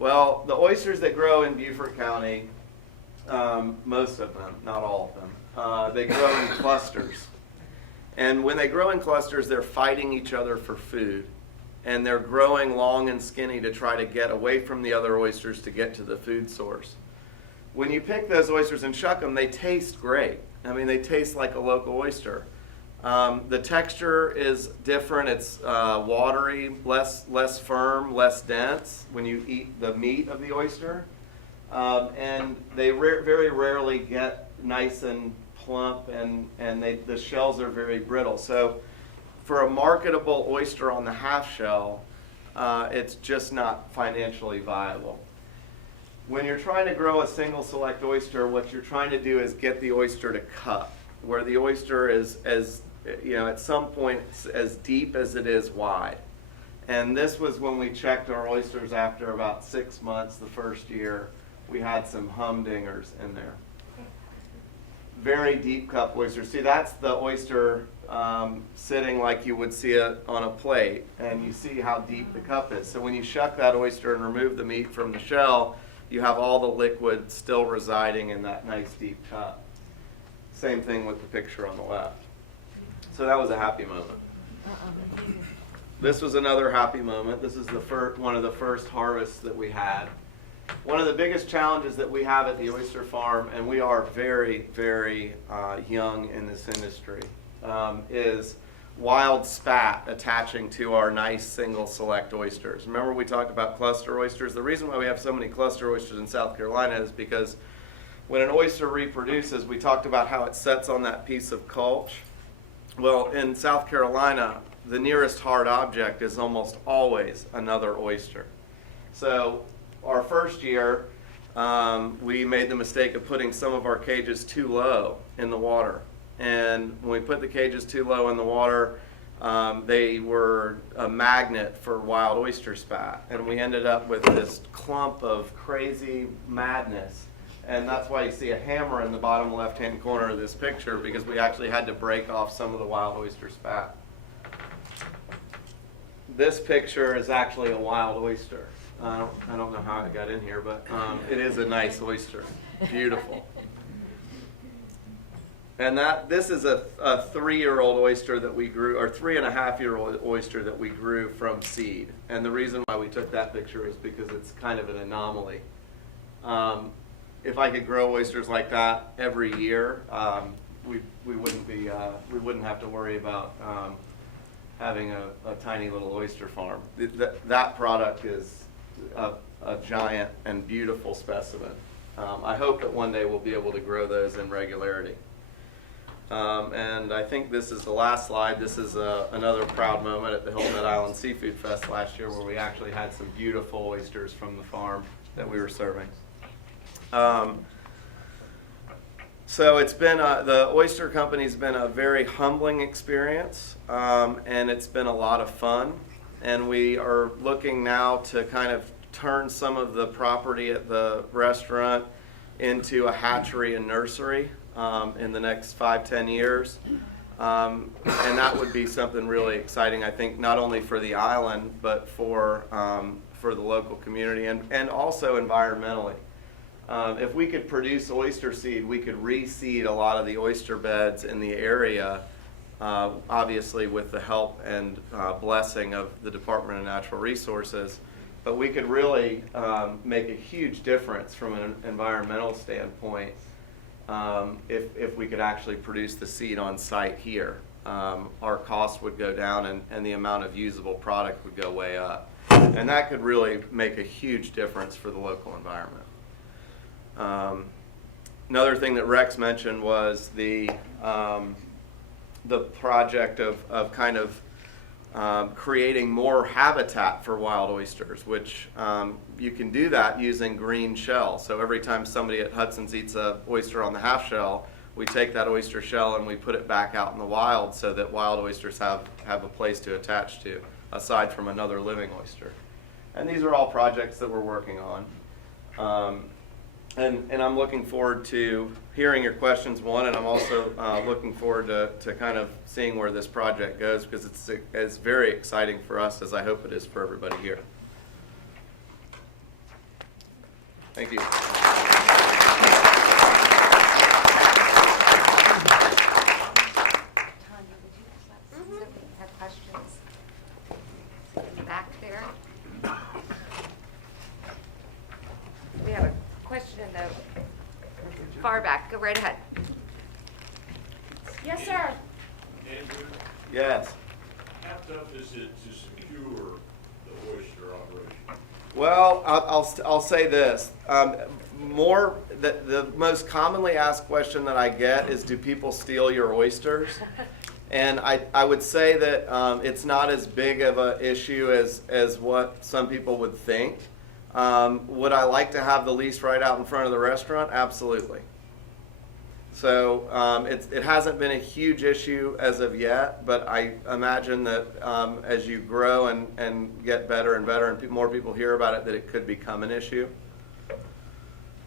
Well, the oysters that grow in Beaufort County, most of them, not all of them, they grow in clusters. And when they grow in clusters, they're fighting each other for food. And they're growing long and skinny to try to get away from the other oysters to get to the food source. When you pick those oysters and shuck them, they taste great. I mean, they taste like a local oyster. The texture is different. It's watery, less firm, less dense when you eat the meat of the oyster. And they very rarely get nice and plump, and the shells are very brittle. So for a marketable oyster on the half shell, it's just not financially viable. When you're trying to grow a single select oyster, what you're trying to do is get the oyster to cup, where the oyster is at some point as deep as it is wide. And this was when we checked our oysters after about 6 months the first year. We had some humdingers in there. Very deep cup oysters. See, that's the oyster sitting like you would see it on a plate, and you see how deep the cup is. So when you shuck that oyster and remove the meat from the shell, you have all the liquid still residing in that nice deep cup. Same thing with the picture on the left. So that was a happy moment. This was another happy moment. This is one of the first harvests that we had. One of the biggest challenges that we have at the oyster farm, and we are very young in this industry, is wild spat attaching to our nice single select oysters. Remember we talked about cluster oysters? The reason why we have so many cluster oysters in South Carolina is because when an oyster reproduces, we talked about how it sets on that piece of culch. Well, in South Carolina, the nearest hard object is almost always another oyster. So our first year, we made the mistake of putting some of our cages too low in the water. And when we put the cages too low in the water, they were a magnet for wild oyster spat. And we ended up with this clump of crazy madness. And that's why you see a hammer in the bottom left-hand corner of this picture, because we actually had to break off some of the wild oyster spat. This picture is actually a wild oyster. I don't know how it got in here, but it is a nice oyster. Beautiful. And this is a 3-year-old oyster that we grew, or 3.5-year-old oyster that we grew from seed. And the reason why we took that picture is because it's kind of an anomaly. If I could grow oysters like that every year, we wouldn't have to worry about having a tiny little oyster farm. That product is a giant and beautiful specimen. I hope that one day we'll be able to grow those in regularity. And I think this is the last slide. This is another proud moment at the Hilton Island Seafood Fest last year, where we actually had some beautiful oysters from the farm that we were serving. So it's been the oyster company's been a very humbling experience, and it's been a lot of fun. And we are looking now to kind of turn some of the property at the restaurant into a hatchery and nursery in the next 5-10 years. And that would be something really exciting, I think, not only for the island, but for the local community and also environmentally. If we could produce oyster seed, we could reseed a lot of the oyster beds in the area, obviously with the help and blessing of the Department of Natural Resources. But we could really make a huge difference from an environmental standpoint if we could actually produce the seed on site here. Our cost would go down and the amount of usable product would go way up. And that could really make a huge difference for the local environment. Another thing that Rex mentioned was the project of kind of creating more habitat for wild oysters, which you can do that using green shell. So every time somebody at Hudson's eats an oyster on the half shell, we take that oyster shell and we put it back out in the wild so that wild oysters have a place to attach to, aside from another living oyster. And these are all projects that we're working on. And I'm looking forward to hearing your questions, one, and I'm also looking forward to kind of seeing where this project goes, because it's very exciting for us, as I hope it is for everybody here. Thank you. Tonya, would you just let Susan have questions? Back there. We have a question in the far back. Go right ahead. Yes, sir. Andrew, Yes. how tough is it to secure the oyster operation? Well, I'll say this. The most commonly asked question that I get is, do people steal your oysters? And I would say that it's not as big of an issue as what some people would think. Would I like to have the lease right out in front of the restaurant? Absolutely. So it hasn't been a huge issue as of yet, but I imagine that as you grow and get better and better and more people hear about it, that it could become an issue.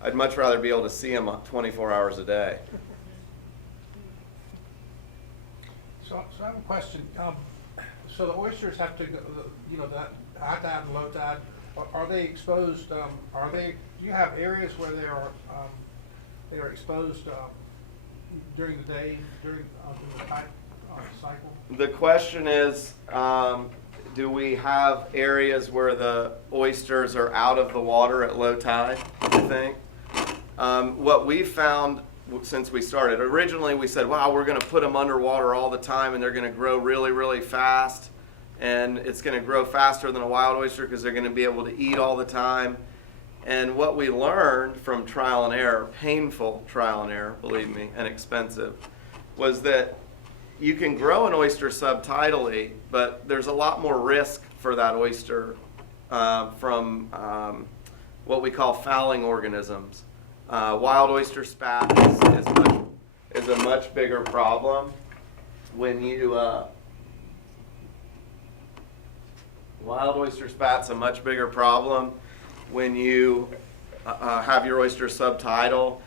I'd much rather be able to see them 24 hours a day. So I have a question. So the oysters have to go, that high tide and low tide, are they exposed, do you have areas where they are exposed during the day, during the tide cycle? The question is, do we have areas where the oysters are out of the water at low tide, I think? What we found since we started, originally we said, wow, we're going to put them underwater all the time and they're going to grow really, really fast. And it's going to grow faster than a wild oyster because they're going to be able to eat all the time. And what we learned from trial and error, painful trial and error, believe me, and expensive, was that you can grow an oyster subtidally, but there's a lot more risk for that oyster from what we call fouling organisms. Wild oyster spat is a much bigger problem when you wild oyster spat's a much bigger problem when you have your oyster subtidal.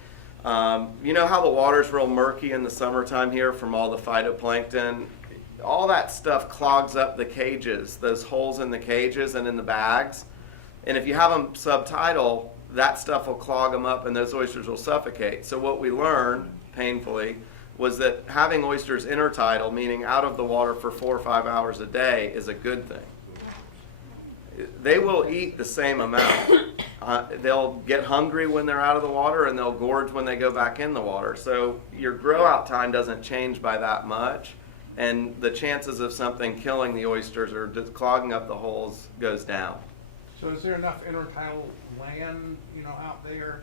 You know how the water's real murky in the summertime here from all the phytoplankton? All that stuff clogs up the cages, those holes in the cages and in the bags. And if you have them subtidal, that stuff will clog them up and those oysters will suffocate. So what we learned, painfully, was that having oysters intertidal, meaning out of the water for 4 or 5 hours a day, is a good thing. They will eat the same amount. They'll get hungry when they're out of the water and they'll gorge when they go back in the water. So your grow out time doesn't change by that much, and the chances of something killing the oysters or just clogging up the holes goes down. So is there enough intertidal land, out there?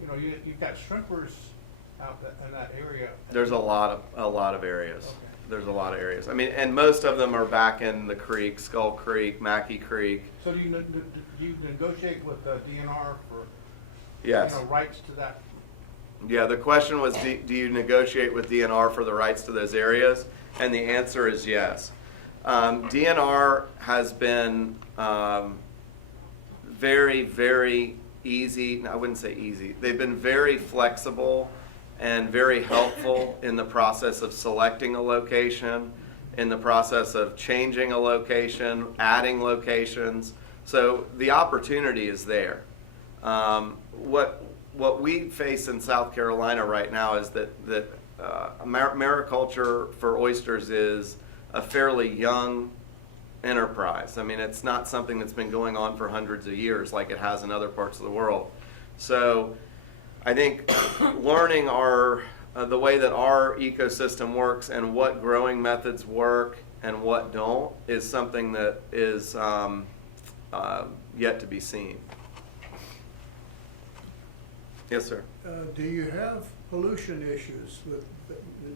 You've got shrimpers out in that area. There's a lot of areas. Okay. There's a lot of areas. I mean, and most of them are back in the creek, Skull Creek, Mackey Creek. So do you negotiate with the DNR for Yes. rights to that? Yeah, the question was, do you negotiate with DNR for the rights to those areas? And the answer is yes. DNR has been very, very easy. No, I wouldn't say easy. They've been very flexible and very helpful in the process of selecting a location, in the process of changing a location, adding locations. So the opportunity is there. What we face in South Carolina right now is that mariculture for oysters is a fairly young enterprise. I mean, it's not something that's been going on for hundreds of years like it has in other parts of the world. So I think learning the way that our ecosystem works and what growing methods work and what don't is something that is yet to be seen. Yes, sir. Do you have pollution issues with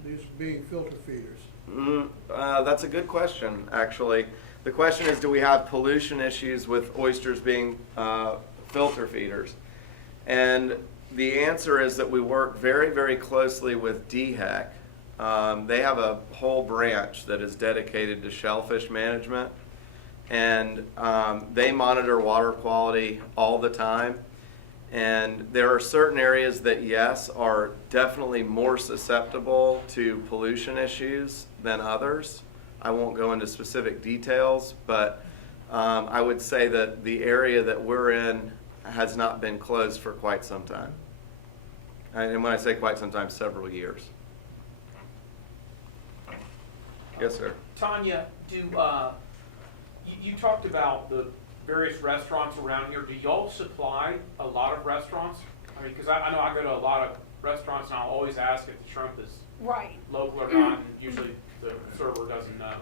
these being filter feeders? That's a good question, actually. The question is, do we have pollution issues with oysters being filter feeders? And the answer is that we work very, very closely with DHEC. They have a whole branch that is dedicated to shellfish management, and they monitor water quality all the time. And there are certain areas that, yes, are definitely more susceptible to pollution issues than others. I won't go into specific details, but I would say that the area that we're in has not been closed for quite some time. And when I say quite some time, several years. Yes, sir. Tonya, you talked about the various restaurants around here. Do y'all supply a lot of restaurants? I mean, because I know I go to a lot of restaurants and I'll always ask if the shrimp is Right. local or not, and usually the server doesn't know.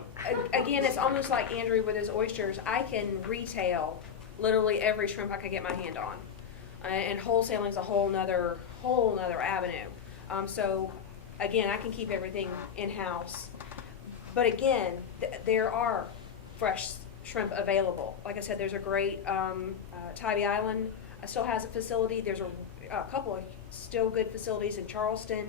Again, it's almost like Andrew with his oysters. I can retail literally every shrimp I can get my hand on. And wholesaling is a whole nother avenue. So again, I can keep everything in-house. But again, there are fresh shrimp available. Like I said, there's a great, Tybee Island still has a facility. There's a couple of still good facilities in Charleston.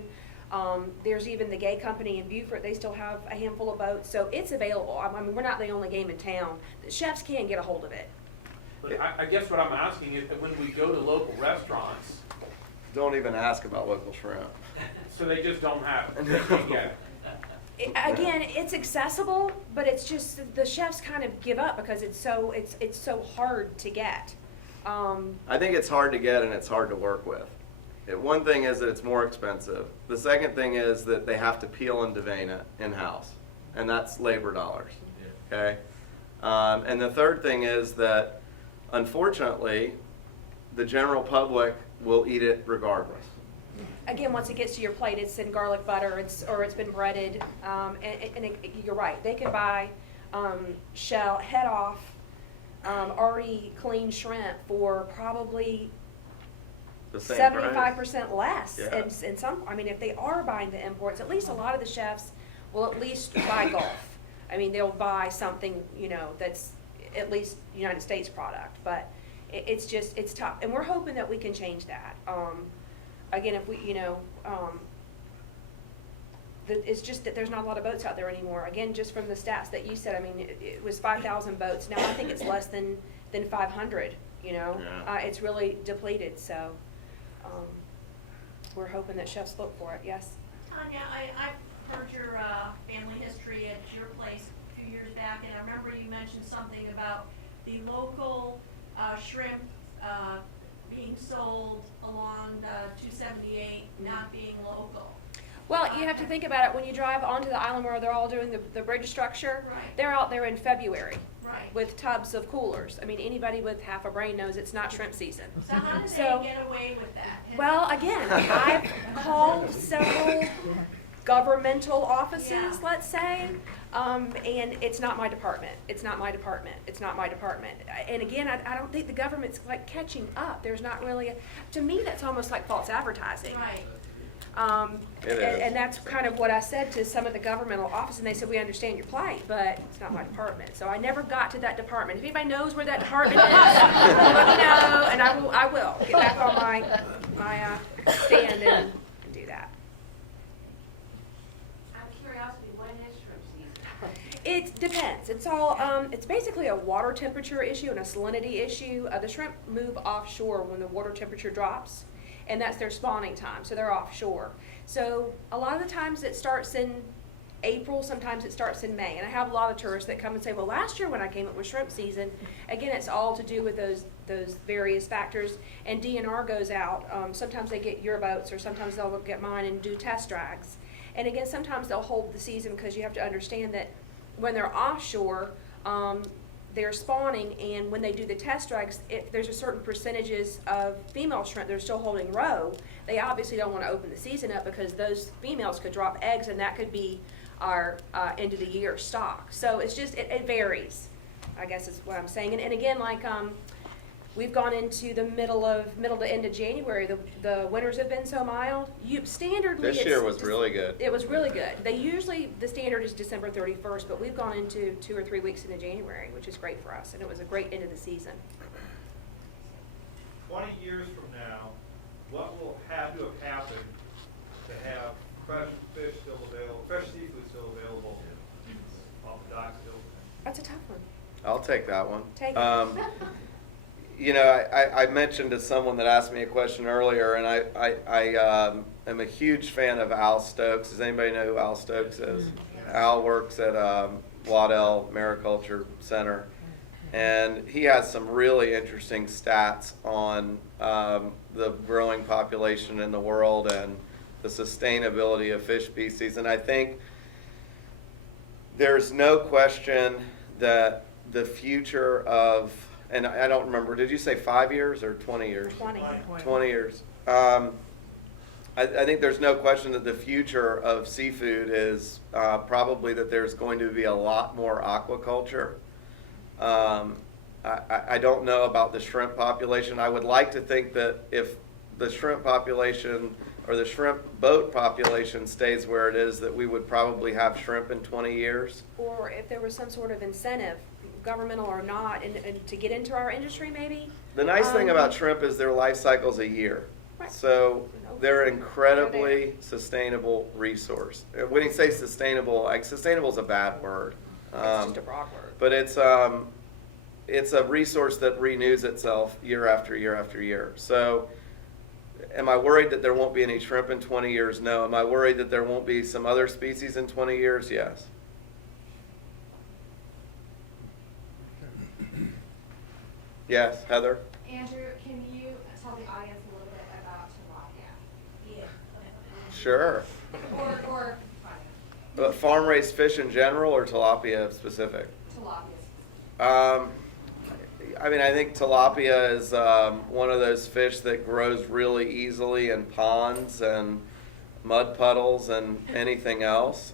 There's even the Gay Company in Beaufort. They still have a handful of boats. So it's available. I mean, we're not the only game in town. The chefs can get a hold of it. But I guess what I'm asking is that when we go to local restaurants, Don't even ask about local shrimp. so they just don't have it. They can't get it. Again, it's accessible, but it's just the chefs kind of give up because it's so hard to get. I think it's hard to get and it's hard to work with. One thing is that it's more expensive. The second thing is that they have to peel and devein it in-house, and that's labor dollars. Okay? And the third thing is that, unfortunately, the general public will eat it regardless. Again, once it gets to your plate, it's in garlic butter, or it's been breaded, you're right. They can buy shell, head off, already clean shrimp for probably The same 75% less. Yeah. And some, I mean, if they are buying the imports, at least a lot of the chefs will at least buy Gulf. I mean, they'll buy something, that's at least United States product, but it's tough. And we're hoping that we can change that. Again, if we, it's just that there's not a lot of boats out there anymore. Again, just from the stats that you said, I mean, it was 5,000 boats. Now I think it's less than 500, Yeah. It's really depleted, so we're hoping that chefs look for it, yes? Tonya, I've heard your family history at your place a few years back, and I remember you mentioned something about the local shrimp being sold along 278 not being local. Well, you have to think about it, when you drive onto the island where they're all doing the bridge structure, Right. they're out there in February Right. with tubs of coolers. I mean, anybody with half a brain knows it's not shrimp season. So how did So- they get away with that? Well, again, I've called several governmental offices, Yeah. let's say, and it's not my department. It's not my department. It's not my department. And again, I don't think the government's like catching up. There's not really to me, that's almost like false advertising. Right. It is. And that's kind of what I said to some of the governmental offices, and they said, we understand your plight, but it's not my department. So I never got to that department. If anybody knows where that department is, let me know, and I will get back on my stand and do that. Out of curiosity, when is shrimp season? It depends. It's all, it's basically a water temperature issue and a salinity issue. The shrimp move offshore when the water temperature drops, and that's their spawning time, so they're offshore. So a lot of the times it starts in April, sometimes it starts in May. And I have a lot of tourists that come and say, well, last year when I came, it was shrimp season. Again, it's all to do with those various factors. And DNR goes out. Sometimes they get your boats, or sometimes they'll get mine and do test drags. And again, sometimes they'll hold the season, because you have to understand that when they're offshore, they're spawning, and when they do the test drags, if there's a certain percentages of female shrimp they're still holding roe, they obviously don't want to open the season up, because those females could drop eggs, and that could be our end of the year stock. So it's just, it varies, I guess is what I'm saying. And again, like we've gone into the middle to end of January. The winters have been so mild. Standardly, This year was really good. It was really good. The standard is December 31st, but we've gone into 2 or 3 weeks into January, which is great for us, and it was a great end of the season. 20 years from now, what will have to have happened to have fresh fish still available, fresh seafood still available off the dock still? That's a tough one. I'll take that one. Take it. I mentioned to someone that asked me a question earlier, and I am a huge fan of Al Stokes. Does anybody know who Al Stokes is? Al works at Waddell Mariculture Center. And he has some really interesting stats on the growing population in the world and the sustainability of fish species. And I think there's no question that the future of, and I don't remember, did you say 5 years or 20 years? 20. 20 years. I think there's no question that the future of seafood is probably that there's going to be a lot more aquaculture. I don't know about the shrimp population. I would like to think that if the shrimp population or the shrimp boat population stays where it is, that we would probably have shrimp in 20 years. Or if there was some sort of incentive, governmental or not, and to get into our industry maybe. The nice thing about shrimp is their life cycle's a year. Right. So they're an incredibly sustainable resource. When you say sustainable, like sustainable is a bad word. It's just a broad word. But it's a resource that renews itself year after year after year. So am I worried that there won't be any shrimp in 20 years? No. Am I worried that there won't be some other species in 20 years? Yes. Yes, Heather? Andrew, can you tell the audience a little bit about tilapia? Yeah. Sure. Or But farm-raised fish in general or tilapia specific? tilapia. I mean, I think tilapia is one of those fish that grows really easily in ponds and mud puddles and anything else.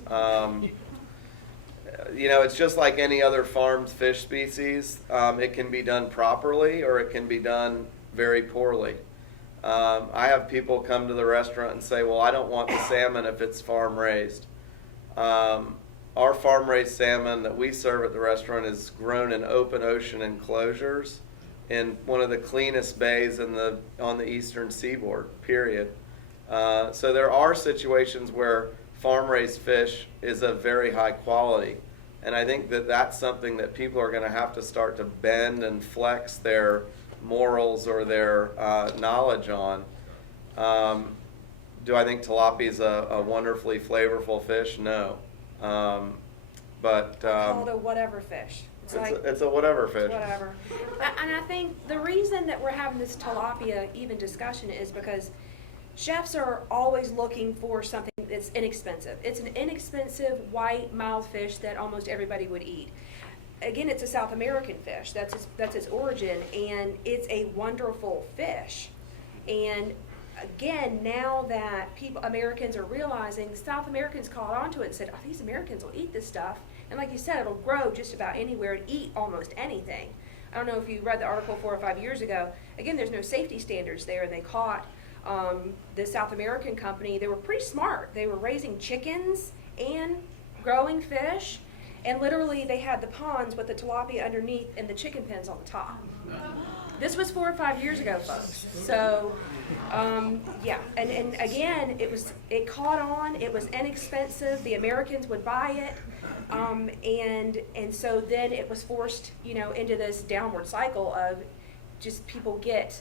You know, it's just like any other farmed fish species. It can be done properly or it can be done very poorly. I have people come to the restaurant and say, well, I don't want the salmon if it's farm-raised. Our farm-raised salmon that we serve at the restaurant is grown in open ocean enclosures in one of the cleanest bays on the eastern seaboard, period. So there are situations where farm-raised fish is of very high quality. And I think that that's something that people are going to have to start to bend and flex their morals or their knowledge on. Do I think tilapia is a wonderfully flavorful fish? No. But Called a whatever fish. it's a whatever fish. Whatever. And I think the reason that we're having this tilapia even discussion is because chefs are always looking for something that's inexpensive. It's an inexpensive white mild fish that almost everybody would eat. Again, it's a South American fish. That's its origin, and it's a wonderful fish. And again, now that Americans are realizing, South Americans caught onto it and said, oh, these Americans will eat this stuff. And like you said, it'll grow just about anywhere and eat almost anything. I don't know if you read the article 4 or 5 years ago. Again, there's no safety standards there, and they caught the South American company. They were pretty smart. They were raising chickens and growing fish, and literally they had the ponds with the tilapia underneath and the chicken pens on the top. This was 4 or 5 years ago, folks. So, yeah, and again, it caught on. It was inexpensive. The Americans would buy it, and so then it was forced, into this downward cycle of just people get,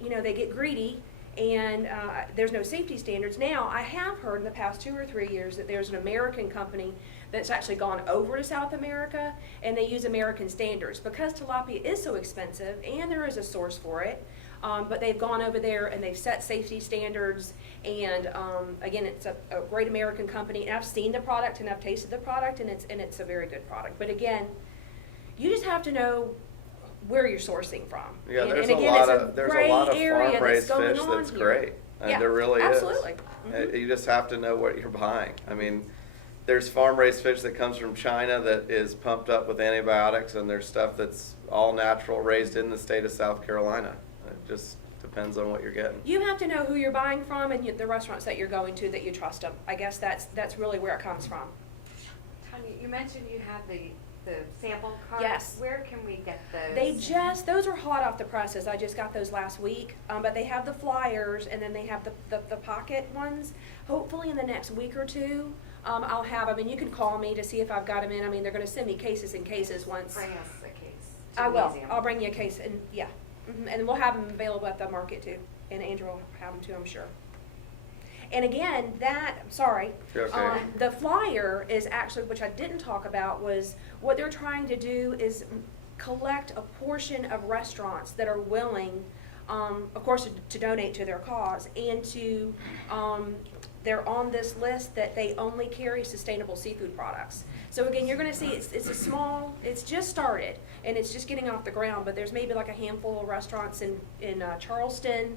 they get greedy, and there's no safety standards. Now, I have heard in the past 2 or 3 years that there's an American company that's actually gone over to South America, and they use American standards because tilapia is so expensive and there is a source for it. But they've gone over there and they've set safety standards, and again, it's a great American company. And I've seen the product and I've tasted the product, and it's a very good product. But again, you just have to know where you're sourcing from. Yeah, and there's again, a lot it's of farm-raised fish that's here. great. Yeah, There really absolutely. is. You just have to know what you're buying. I mean, there's farm-raised fish that comes from China that is pumped up with antibiotics, and there's stuff that's all natural, raised in the state of South Carolina. It just depends on what you're getting. You have to know who you're buying from and the restaurants that you're going to, that you trust them. I guess that's really where it comes from. Tonya, you mentioned you had the sample cards. Yes. Where can we get those? Those are hot off the presses. I just got those last week. But they have the flyers, and then they have the pocket ones. Hopefully in the next week or two, I'll have them, and you can call me to see if I've got them in. I mean, they're going to send me cases and cases once. Bring us a case. I will. I'll bring you a case, and yeah. And we'll have them available at the market too. And Andrew will have them too, I'm sure. And again, Okay. the flyer is actually, which I didn't talk about, was what they're trying to do is collect a portion of restaurants that are willing, of course, to donate to their cause, and to, they're on this list that they only carry sustainable seafood products. So again, you're gonna see it's a small, it's just started, and it's just getting off the ground, but there's maybe like a handful of restaurants in Charleston.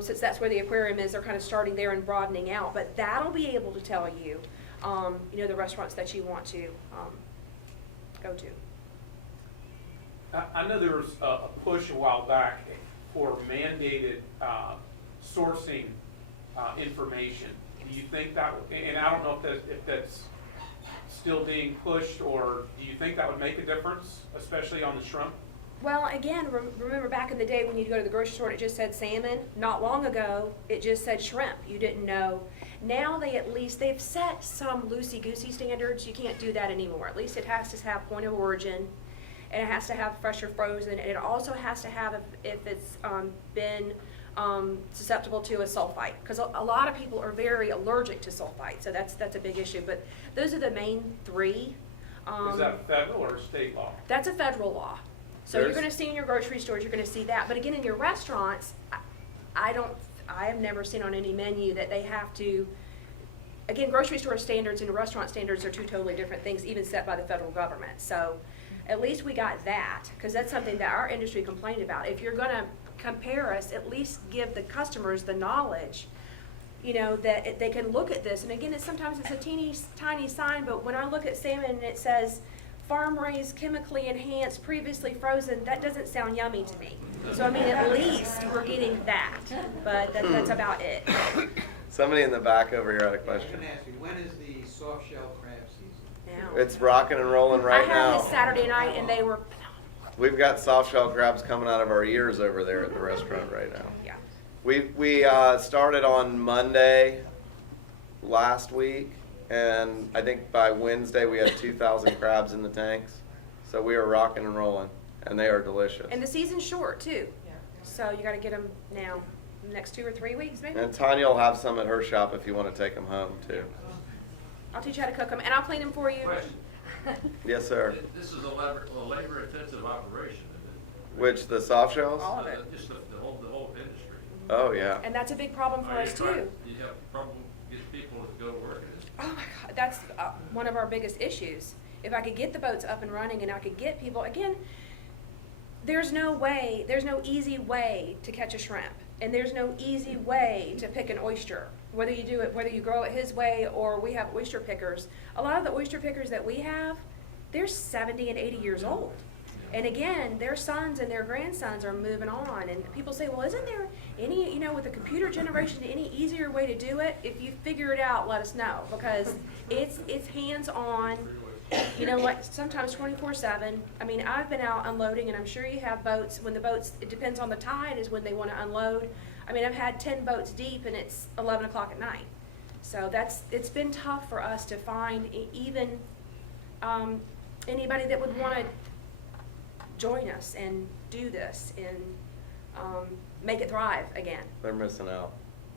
Since that's where the aquarium is, they're kind of starting there and broadening out, but that'll be able to tell you, you know, the restaurants that you want to go to. I know there was a push a while back for mandated sourcing information. Do you think that, and I don't know if that's still being pushed, or do you think that would make a difference, especially on the shrimp? Well, again, remember back in the day when you'd go to the grocery store and it just said salmon? Not long ago, it just said shrimp. You didn't know. Now they've set some loosey-goosey standards. You can't do that anymore. At least it has to have point of origin, and it has to have fresh or frozen, and it also has to have if it's been susceptible to a sulfite, because a lot of people are very allergic to sulfite, so that's a big issue. But those are the main three. Is that federal or state law? That's a federal law. So you're going to see in your grocery stores, you're going to see that. But again, in your restaurants, I have never seen on any menu that they have to. Again, grocery store standards and restaurant standards are two totally different things, even set by the federal government. So at least we got that, because that's something that our industry complained about. If you're going to compare us, at least give the customers the knowledge, you know, that they can look at this. And again, sometimes it's a teeny tiny sign, but when I look at salmon and it says farm-raised, chemically enhanced, previously frozen, that doesn't sound yummy to me. So I mean, at least we're getting that, but that's about it. Somebody in the back over here had a question. I'm going to ask you, when is the soft shell crab season? Now, It's rocking and rolling right I had now. this Saturday night, and they were We've got soft shell crabs coming out of our ears over there at the restaurant right now. yeah. We started on Monday last week, and I think by Wednesday we had 2,000 crabs in the tanks. So we are rocking and rolling, and they are delicious. And the season's short too, so you got to get them now. The next 2 or 3 weeks, maybe. And Tonya will have some at her shop if you want to take them home too. I'll teach you how to cook them, and I'll clean them for you. Question. Yes, sir. This is a labor-intensive operation, isn't Which, the soft shells? All of it. Just the whole industry. Oh, yeah. And that's a big problem for us too. You have problem getting people to go to work. Oh my God, that's one of our biggest issues. If I could get the boats up and running and I could get people, again, there's no easy way to catch a shrimp. And there's no easy way to pick an oyster. Whether you grow it his way or we have oyster pickers. A lot of the oyster pickers that we have, they're 70 and 80 years old. And again, their sons and their grandsons are moving on. And people say, well, isn't there any, you know, with the computer generation, any easier way to do it? If you figure it out, let us know. Because it's hands-on, you know, like sometimes 24/7. I mean, I've been out unloading, and I'm sure you have boats. When the boats, it depends on the tide, is when they want to unload. I mean, I've had 10 boats deep, and it's 11 o'clock at night. So it's been tough for us to find even anybody that would want to join us and do this and make it thrive again. They're missing out.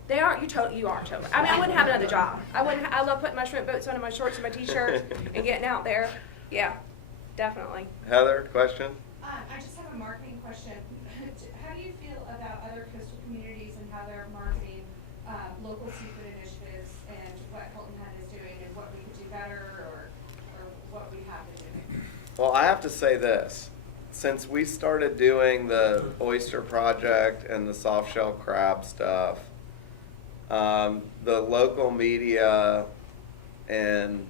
They are. You are totally. I mean, I wouldn't have another job. I love putting my shrimp boats on and my shorts and my t-shirt and getting out there. Yeah, definitely. Heather, question? I just have a marketing question. How do you feel about other coastal communities and how they're marketing local seafood initiatives, and what Hilton Head is doing and what we could do better, or what we have been doing? Well, I have to say this. Since we started doing the oyster project and the soft shell crab stuff, the local media and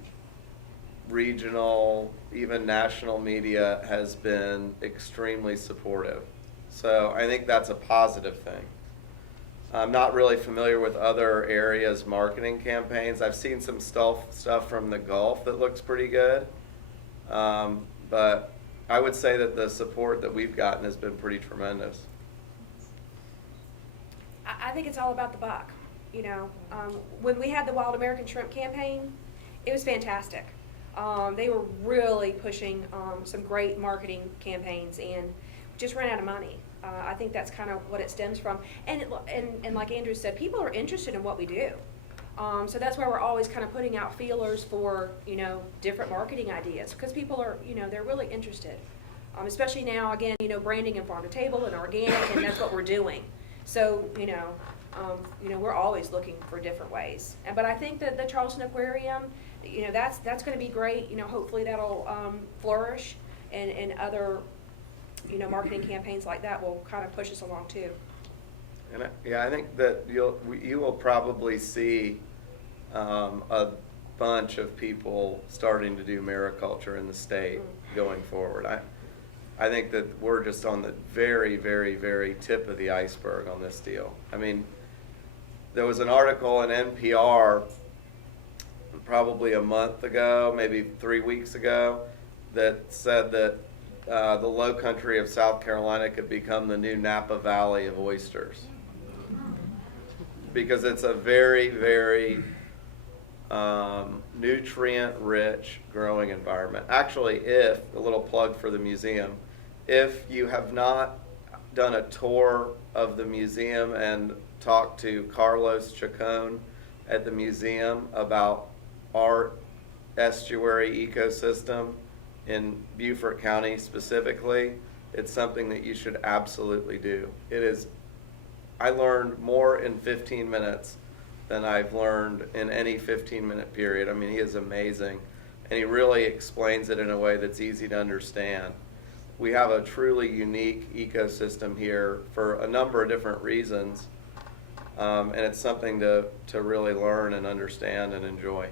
regional, even national media has been extremely supportive. So I think that's a positive thing. I'm not really familiar with other areas' marketing campaigns. I've seen some stuff from the Gulf that looks pretty good. But I would say that the support that we've gotten has been pretty tremendous. I think it's all about the buck. You know, when we had the Wild American Shrimp campaign, it was fantastic. They were really pushing some great marketing campaigns and just ran out of money. I think that's kind of what it stems from. And like Andrew said, people are interested in what we do. So that's why we're always kind of putting out feelers for, you know, different marketing ideas, because people are, you know, they're really interested. especially now, again, branding and farm to table and organic, and that's what we're doing. So, we're always looking for different ways. But I think that the Charleston Aquarium, that's going to be great. Hopefully that'll flourish, and other, marketing campaigns like that will kind of push us along too. And I think that you will probably see a bunch of people starting to do mariculture in the state going forward. I think that we're just on the very, very, very tip of the iceberg on this deal. I mean, there was an article in NPR probably a month ago, maybe 3 weeks ago, that said that the low country of South Carolina could become the new Napa Valley of oysters. Because it's a very, very nutrient-rich growing environment. Actually, a little plug for the museum, if you have not done a tour of the museum and talked to Carlos Chacon at the museum about our estuary ecosystem in Beaufort County specifically, it's something that you should absolutely do. I learned more in 15 minutes than I've learned in any 15-minute period. I mean, he is amazing, and he really explains it in a way that's easy to understand. We have a truly unique ecosystem here for a number of different reasons, and it's something to really learn and understand and enjoy.